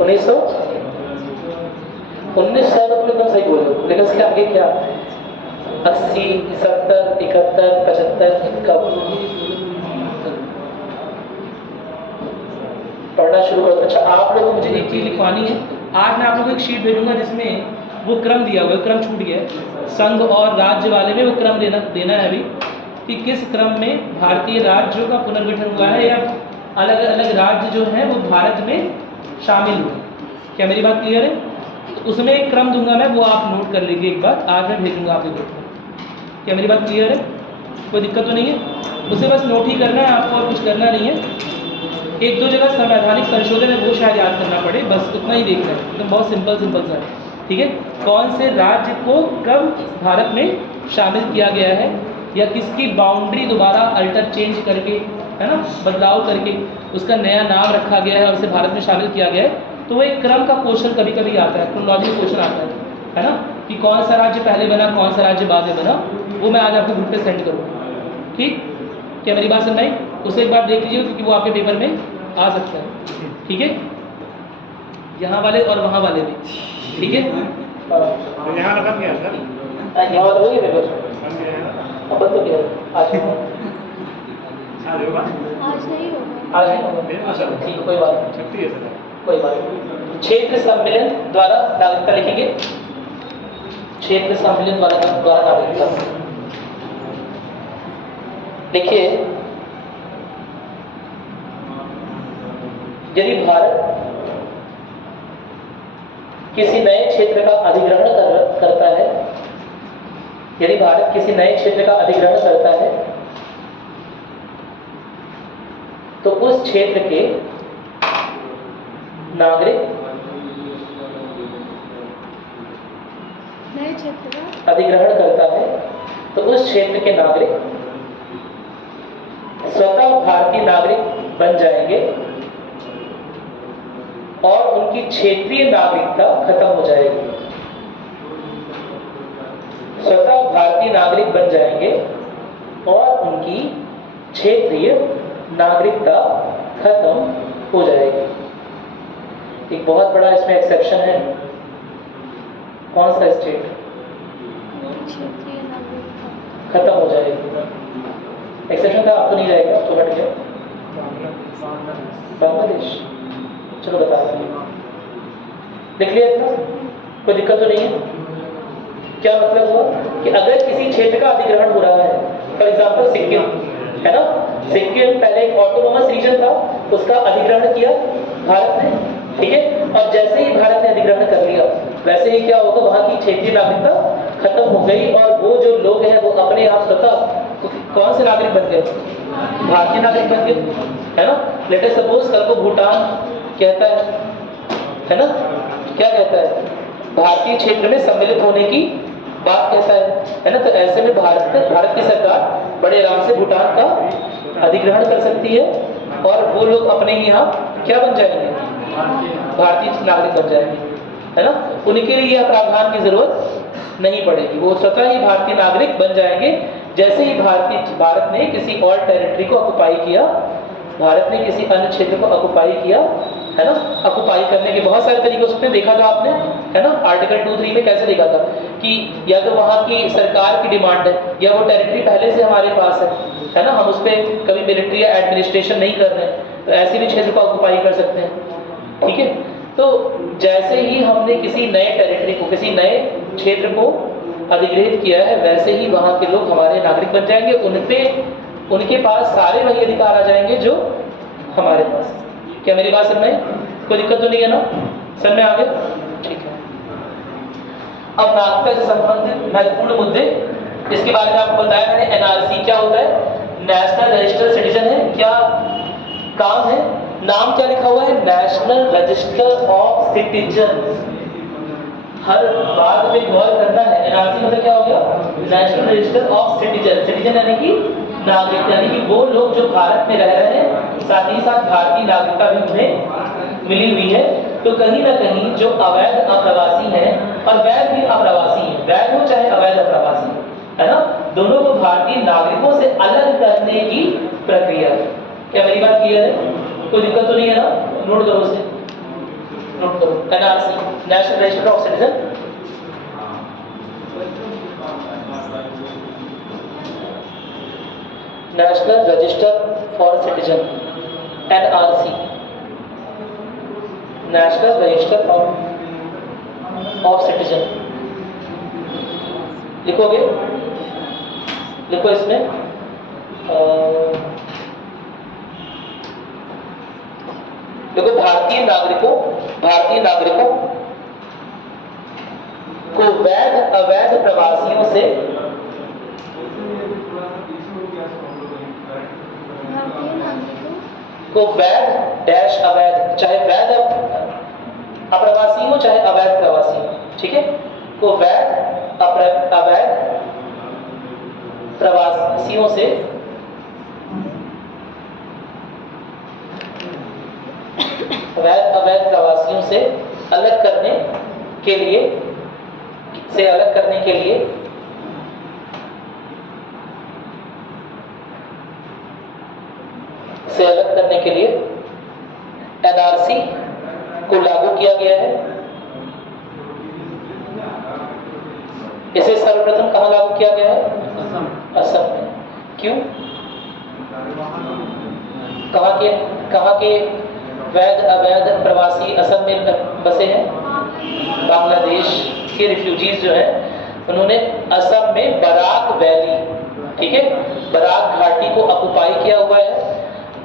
1900 एकदम सही बोले, लेकिन इसके आगे क्या 80, 70, 71, 75, 51 पढ़ना शुरू करो। अच्छा, आप लोग मुझे एक चीज लिखवानी है। आज मैं आप लोगों को एक शीट भेजूंगा जिसमें वो क्रम दिया हुआ है, क्रम छूट गया है। संघ और राज्य वाले में वो क्रम देना है अभी कि किस क्रम में भारतीय राज्यों का पुनर्गठन हुआ है या अलग अलग राज्य जो हैं वो भारत में शामिल हुए। क्या मेरी बात क्लियर है? तो उसमें एक क्रम दूंगा मैं, वो आप नोट कर लीजिए एक बार, आज मैं भेजूंगा आपके ग्रुप में। क्या मेरी बात क्लियर है? कोई दिक्कत तो नहीं है? उसे बस नोट ही करना है आपको और कुछ करना नहीं है। एक दो जगह संवैधानिक संशोधन है वो शायद याद करना पड़े, बस उतना ही देखना है, एकदम बहुत सिंपल सा है। ठीक है? कौन से राज्य को कब भारत में शामिल किया गया है या किसकी बाउंड्री दोबारा अल्टर चेंज करके, है ना, बदलाव करके उसका नया नाम रखा गया है और उसे भारत में शामिल किया गया है। तो वो एक क्रम का क्वेश्चन कभी कभी आता है, क्रोनोलॉजिकल क्वेश्चन आता है ना, कि कौन सा राज्य पहले बना, कौन सा राज्य बाद में बना। वो मैं आज आपको ग्रुप पे सेंड करूँगा। ठीक? क्या मेरी बात सुन रही? उसे एक बार देख लीजिए क्योंकि वो आपके पेपर में आ सकता है। ठीक है? यहाँ वाले और वहाँ वाले भी। ठीक है? यहाँ रकम क्या है सर? यहाँ वाला हो गया पेपर? अब तो क्या आज होगा? आज नहीं होगा। आज नहीं होगा? अच्छा ठीक है, कोई बात नहीं, छुट्टी है सर। कोई बात नहीं। क्षेत्र सम्मेलन द्वारा नागरिकता लिखेंगे। क्षेत्र सम्मेलन द्वारा नागरिकता देखिए, यदि भारत किसी नए क्षेत्र का अधिग्रहण करता है, यदि भारत किसी नए क्षेत्र का अधिग्रहण करता है तो उस क्षेत्र के नागरिक नए क्षेत्र का अधिग्रहण करता है तो उस क्षेत्र के नागरिक स्वतः भारतीय नागरिक बन जाएंगे और उनकी क्षेत्रीय नागरिकता खत्म हो जाएगी। स्वतः भारतीय नागरिक बन जाएंगे और उनकी क्षेत्रीय नागरिकता खत्म हो जाएगी। एक बहुत बड़ा इसमें एक्सेप्शन है। कौन सा स्टेट क्षेत्रीय नागरिकता खत्म हो जाएगी? एक्सेप्शन था, आप तो नहीं रहेगा, तो हट गया। बांग्लादेश। चलो बता दें, देख लिया इतना, कोई दिक्कत तो नहीं है। क्या मतलब हुआ कि अगर किसी क्षेत्र का अधिग्रहण हो रहा है, फॉर एग्जाम्पल सिक्किम है ना, सिक्किम पहले एक ऑटोनोमस रीजन था, उसका अधिग्रहण किया भारत ने, ठीक है, और जैसे ही भारत ने अधिग्रहण कर लिया वैसे ही क्या होगा, वहां की क्षेत्रीय नागरिकता खत्म हो गई और वो जो लोग हैं वो अपने आप स्वतः कौन से नागरिक बन गए? भारतीय नागरिक बन गए, है ना। लेट अस सपोज कल को भूटान कहता है ना, क्या कहता है, भारतीय क्षेत्र में सम्मिलित होने की बात कहता है ना, तो ऐसे में भारत की सरकार बड़े आराम से भूटान का अधिग्रहण कर सकती है और वो लोग अपने ही यहाँ क्या बन जाएंगे? भारतीय नागरिक बन जाएंगे, है ना। उनके लिए यह प्रावधान की जरूरत नहीं पड़ेगी, वो स्वतः ही भारतीय नागरिक बन जाएंगे। जैसे ही भारत ने किसी और टेरिटरी को ऑक्युपाई किया, भारत ने किसी अन्य क्षेत्र को ऑक्युपाई किया, है ना। ऑक्युपाई करने के बहुत सारे तरीके उसमें देखा था आपने, है ना। आर्टिकल 2(3) में कैसे देखा था कि या तो वहाँ की सरकार की डिमांड है या वो टेरिटरी पहले से हमारे पास है ना, हम उस पर कभी मिलिट्री या एडमिनिस्ट्रेशन नहीं कर रहे हैं, तो ऐसे भी क्षेत्र को ऑक्युपाई कर सकते हैं, ठीक है। तो जैसे ही हमने किसी नए टेरिटरी को, किसी नए क्षेत्र को अधिग्रहित किया है, वैसे ही वहाँ के लोग हमारे नागरिक बन जाएंगे, उनके पास सारे वही अधिकार आ जाएंगे जो हमारे पास। क्या मेरी बात समझ में? कोई दिक्कत तो नहीं है ना? समझ में आ गया? ठीक है। अब नागरिकता से संबंधित महत्वपूर्ण मुद्दे, इसके बारे में आपको बताया मैंने। एनआरसी क्या होता है? नेशनल रजिस्टर्ड सिटीजन है। क्या काम है? नाम क्या लिखा हुआ है? National register of citizen. हर बात पे गौर करना है। एनआरसी मतलब क्या हो गया? National register of citizen. Citizen यानी कि नागरिक, यानी कि वो लोग जो भारत में रह रहे हैं, साथ ही साथ भारतीय नागरिकता भी उन्हें मिली हुई है। तो कहीं ना कहीं जो अवैध अप्रवासी हैं और वैध भी अप्रवासी हैं, वैध हो चाहे अवैध अप्रवासी, है ना, दोनों को भारतीय नागरिकों से अलग करने की प्रक्रिया। क्या मेरी बात क्लियर है? कोई दिक्कत तो नहीं है ना? नोट करो उसे, नोट करो। NRC, national register of citizen. National register for citizen, NRC, national register of citizen. लिखोगे, लिखो इसमें देखो, भारतीय नागरिकों को वैध अवैध प्रवासियों से वैध डैश अवैध, चाहे वैध अप्रवासी हो चाहे अवैध प्रवासी हो, ठीक है, को वैध अवैध प्रवासियों से अवैध प्रवासियों से अलग करने के लिए एनआरसी को लागू किया गया है। इसे सर्वप्रथम कहां लागू किया गया है? असम में। क्यों? कहां के वैध अवैध प्रवासी असम में बसे हैं? बांग्लादेश के रिफ्यूजीज जो हैं, उन्होंने असम में बराक वैली, ठीक है, बराक घाटी को ऑक्युपाई किया हुआ है।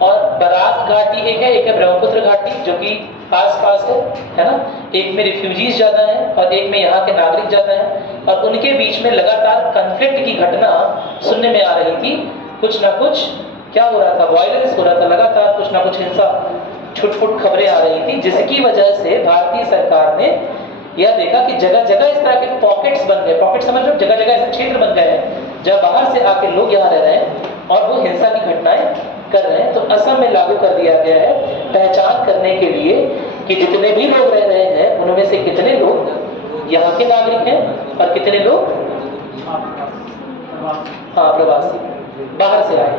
और बराक घाटी एक है ब्रह्मपुत्र घाटी जो कि पास है ना। एक में रिफ्यूजीज ज्यादा हैं और एक में यहाँ के नागरिक ज्यादा हैं, और उनके बीच में लगातार कॉन्फ्लिक्ट की घटना सुनने में आ रही थी। कुछ ना कुछ क्या हो रहा था? वायलेंस हो रहा था, लगातार कुछ ना कुछ हिंसा छुटपुट खबरें आ रही थी, जिसकी वजह से भारतीय सरकार ने यह देखा कि जगह जगह इस तरह के पॉकेट्स बन गए। पॉकेट समझ लो, जगह जगह ऐसे क्षेत्र बन गए हैं जब बाहर से आके लोग यहाँ रह रहे हैं और वो हिंसा की घटनाएं कर रहे हैं। तो असम में लागू कर दिया गया है पहचान करने के लिए कि जितने भी लोग रह रहे हैं उनमें से कितने लोग यहाँ के नागरिक हैं और कितने लोग हाँ प्रवासी बाहर से आए।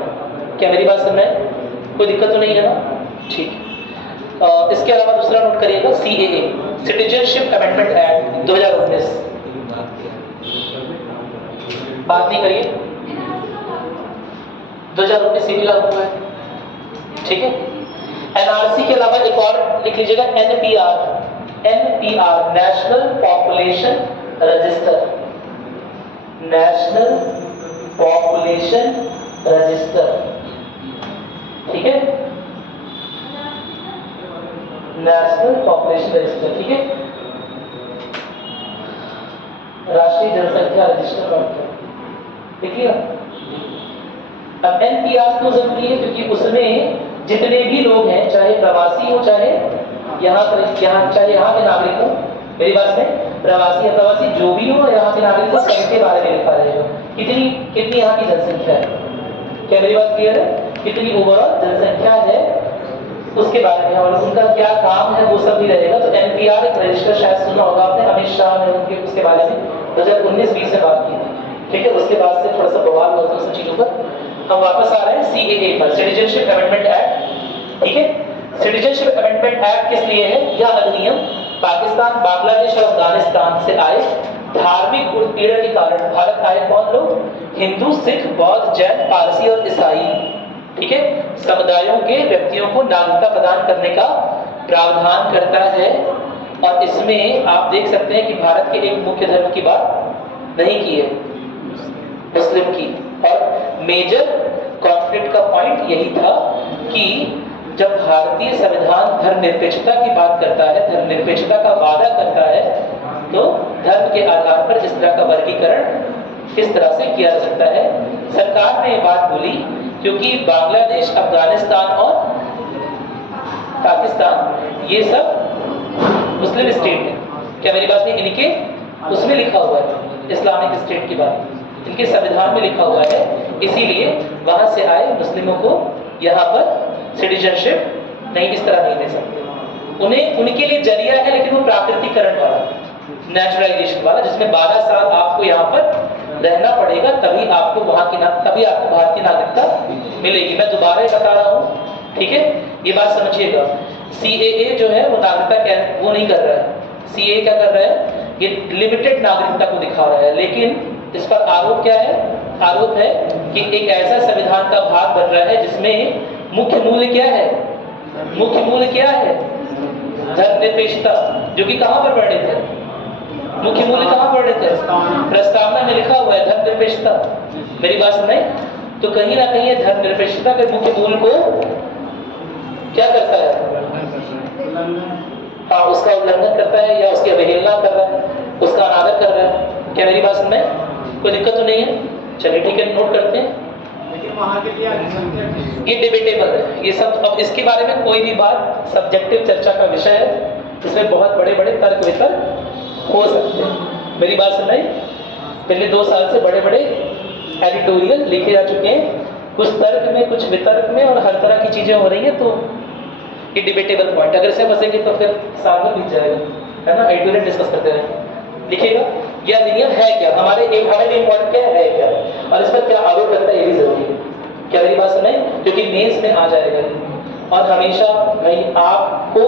क्या मेरी बात सुन रहे हैं? कोई दिक्कत तो नहीं है ना? ठीक। इसके अलावा दूसरा नोट करिएगा, CAA सिटीजनशिप अमेंडमेंट एक्ट 2019। बात नहीं करिए, 2019 से भी लागू हुआ है, ठीक है। NRC के अलावा एक और लिख लीजिएगा, NPR national population register, national population register, ठीक है, नेशनल पॉपुलेशन रजिस्टर, ठीक है, राष्ट्रीय जनसंख्या रजिस्टर। देखिए अब NPR क्यों जरूरी है? क्योंकि उसमें जितने भी लोग हैं, चाहे प्रवासी हो चाहे चाहे यहाँ के नागरिक हो, मेरी बात में प्रवासी या प्रवासी जो भी हो, यहाँ के नागरिक हो, सबके बारे में लिखा रहेगा। कितनी यहाँ की जनसंख्या है, क्या मेरी बात क्लियर है? कितनी ओवरऑल जनसंख्या है उसके बारे में, और उनका क्या काम है वो सब भी रहेगा। तो NPR एक रजिस्टर, शायद सुना होगा आपने, अमित शाह ने उनके उसके बारे में 2019-20 में बात की थी, ठीक है। उसके बाद से थोड़ा सा बवाल हुआ था उन चीजों पर। हम वापस आ रहे हैं CAA पर, सिटीजनशिप अमेंडमेंट एक्ट, ठीक है। सिटीजनशिप अमेंडमेंट एक्ट किस लिए है? यह अधिनियम पाकिस्तान, बांग्लादेश और अफगानिस्तान से आए धार्मिक उत्पीड़न के कारण भारत आए कौन लोग? हिंदू, सिख, बौद्ध, जैन, पारसी और ईसाई, ठीक है, समुदायों के व्यक्तियों को नागरिकता प्रदान करने का प्रावधान करता है। और इसमें आप देख सकते हैं कि भारत के एक मुख्य धर्म की बात नहीं की है, मुस्लिम की। और मेजर कॉन्फ्लिक्ट का पॉइंट यही था कि जब भारतीय संविधान धर्मनिरपेक्षता की बात करता है, धर्मनिरपेक्षता का वादा करता है, तो धर्म के आधार पर इस तरह का वर्गीकरण किस तरह से किया जा सकता है। सरकार ने ये बात बोली क्योंकि बांग्लादेश, अफगानिस्तान और पाकिस्तान ये सब मुस्लिम स्टेट है। क्या मेरी बात नहीं? इनके उसमें लिखा हुआ है इस्लामिक स्टेट की बात, इनके संविधान में लिखा हुआ है, इसीलिए वहां से आए मुस्लिमों को यहाँ पर सिटीजनशिप नहीं, इस तरह नहीं दे सकते। उन्हें उनके लिए जरिया है, लेकिन वो प्राकृतिकरण वाला, नेचुरलाइजेशन वाला, जिसमें 12 साल आपको यहाँ पर रहना पड़ेगा, तभी आपको वहां की तभी आपको भारतीय नागरिकता मिलेगी। मैं दोबारा बता रहा हूँ, ठीक है, ये बात समझिएगा। CAA जो है वो नागरिकता क्या वो नहीं कर रहा है। CAA क्या कर रहा है? ये लिमिटेड नागरिकता को दिखा रहा है, लेकिन इस पर आरोप क्या है? आरोप है कि एक ऐसा संविधान का भाग बन रहा है जिसमें मुख्य मूल्य क्या है? मुख्य मूल्य क्या है? धर्मनिरपेक्षता, जो कि कहां पर वर्णित है? मुख्य मूल्य कहां वर्णित है? प्रस्तावना में लिखा हुआ है धर्मनिरपेक्षता। मेरी बात सुनाई? तो कहीं ना कहीं धर्मनिरपेक्षता के मुख्य मूल्य को क्या करता है? हाँ, उसका उल्लंघन करता है या उसकी अवहेलना कर रहा है, उसका अनादर कर रहा है। क्या मेरी बात सुन रहे हैं? कोई दिक्कत तो नहीं है? चलिए ठीक है, नोट करते हैं। ये डिबेटेबल है ये सब। अब इसके बारे में कोई भी बात सब्जेक्टिव चर्चा का विषय है, इसमें बहुत बड़े बड़े तर्क वितर्क हो सकते हैं। मेरी बात सुन रही? पिछले 2 साल से बड़े बड़े एडिटोरियल लिखे जा चुके हैं, कुछ तर्क में, कुछ वितर्क में, और हर तरह की चीजें हो रही हैं। तो ये डिबेटेबल पॉइंट, अगर से बसेंगे तो फिर साल में बीत जाएगा, है ना। एडिटोरियल डिस्कस करते रहें। लिखिएगा यह अधिनियम है क्या, हमारे इम्पोर्टेंट क्या है क्या, और इस पर क्या आरोप लगता है, ये भी जरूरी है। क्या मेरी बात सुनाई? क्योंकि मेंस में आ जाएगा, और हमेशा भाई आपको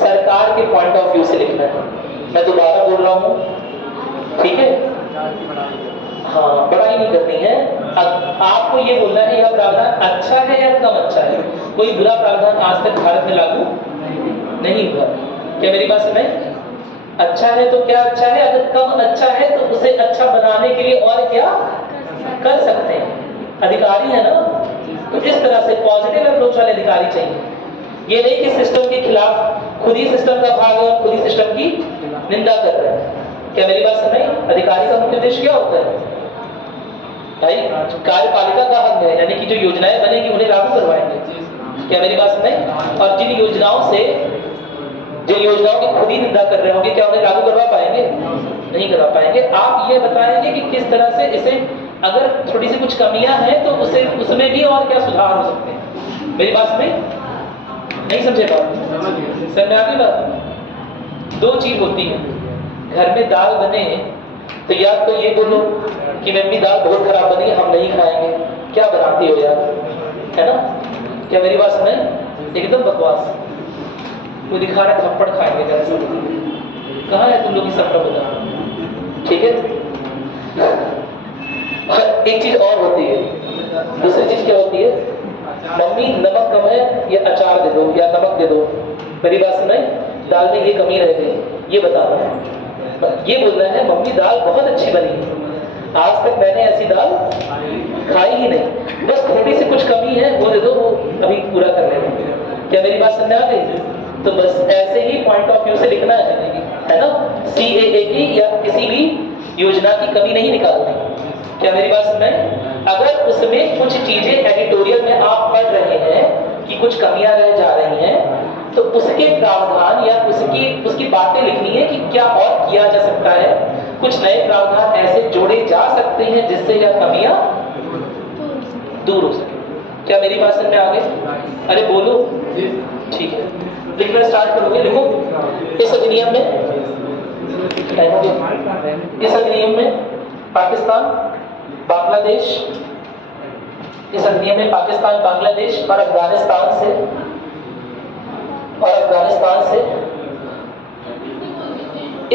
सरकार के पॉइंट ऑफ व्यू से लिखना है। मैं दोबारा बोल रहा हूँ, ठीक है? हाँ, बड़ाई नहीं करनी है। आपको ये बोलना है यह प्रावधान अच्छा है या कम अच्छा है। कोई बुरा प्रावधान आज तक भारत में लागू नहीं हुआ। क्या मेरी बात सुनाई? अच्छा है तो क्या अच्छा है, अगर कम अच्छा है तो उसे अच्छा बनाने के लिए और क्या कर सकते हैं, अधिकारी है ना। तो इस तरह से पॉजिटिव अप्रोच वाले अधिकारी चाहिए। ये नहीं कि सिस्टम के खिलाफ खुद ही सिस्टम का भाग है और खुद ही सिस्टम की निंदा कर रहे हैं। क्या मेरी बात सुनाई? अधिकारी का मुख्य उद्देश्य क्या होता है भाई? कार्यपालिका का हक है, यानी कि जो योजनाएं बनेगी उन्हें लागू करवाएंगे। क्या मेरी बात सुने? और जिन योजनाओं की खुद ही निंदा कर रहे होंगे, क्या उन्हें लागू करवा पाएंगे? नहीं करवा पाएंगे। आप ये बताएंगे कि किस तरह से इसे, अगर थोड़ी सी कुछ कमियां हैं तो उसमें भी और क्या सुधार हो सकते हैं? मेरी बात सुने? नहीं समझे बात? समझ में आ गई बात? दो चीज होती है, घर में दाल बने तो या तो ये बोलो कि मम्मी दाल बहुत खराब बनी, हम नहीं खाएंगे, क्या बनाती हो यार, है ना? क्या मेरी बात सुने? एकदम बकवास। वो दिखा रहा थप्पड़ खाएंगे, कैसे कहाँ है तुम लोग की सब बता? ठीक है। एक चीज और होती है, दूसरी चीज क्या होती है? मम्मी नमक कम है, ये अचार दे दो या नमक दे दो। मेरी बात सुनाई? दाल में ये कमी रह गई, ये बताना है। ये बोलना है मम्मी दाल बहुत अच्छी बनी, आज तक मैंने ऐसी दाल खाई ही नहीं, बस थोड़ी सी कुछ कमी है वो दे दो, वो अभी पूरा कर लेना। क्या मेरी बात समझ आ गई? तो बस ऐसे ही पॉइंट ऑफ व्यू से लिखना है ना? CAA की या किसी भी योजना की कमी नहीं निकालनी। क्या मेरी बात समझ? अगर उसमें कुछ चीजें एडिटोरियल में आप पढ़ रहे हैं कि कुछ कमियां रह जा रही हैं, तो उसके प्रावधान या उसकी बातें लिखनी है कि क्या और किया जा सकता है, कुछ नए प्रावधान ऐसे जोड़े जा सकते हैं जिससे यह कमियां दूर हो सके। क्या मेरी बात समझ में आ गई? अरे बोलो। ठीक है, लिखना स्टार्ट करोगे? लिखो। इस अधिनियम में पाकिस्तान, बांग्लादेश, इस अधिनियम में पाकिस्तान, बांग्लादेश और अफगानिस्तान से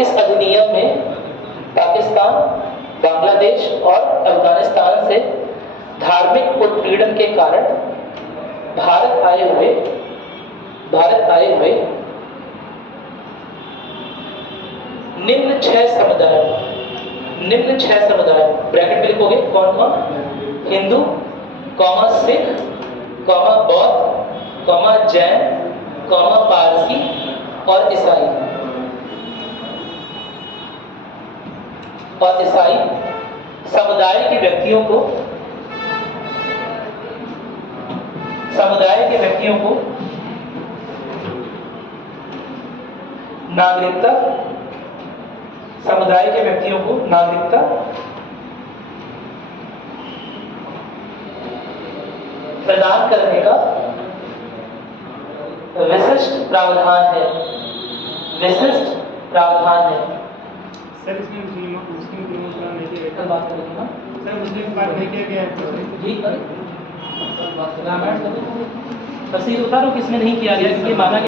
इस अधिनियम में पाकिस्तान, बांग्लादेश और अफगानिस्तान से धार्मिक उत्पीड़न के कारण भारत आए हुए निम्न छह समुदाय ब्रैकेट में लिखोगे कौन कौन? हिंदू, सिख, बौद्ध, जैन, पारसी और ईसाई समुदाय के व्यक्तियों को नागरिकता प्रदान करने का विशिष्ट प्रावधान है। सर इसमें मुस्लिम का नहीं किया गया। बात करेंगे ना सर मुस्लिम बात नहीं किया गया है। जी रामायण तफसीर उतारो, किसमें नहीं किया गया, ये माना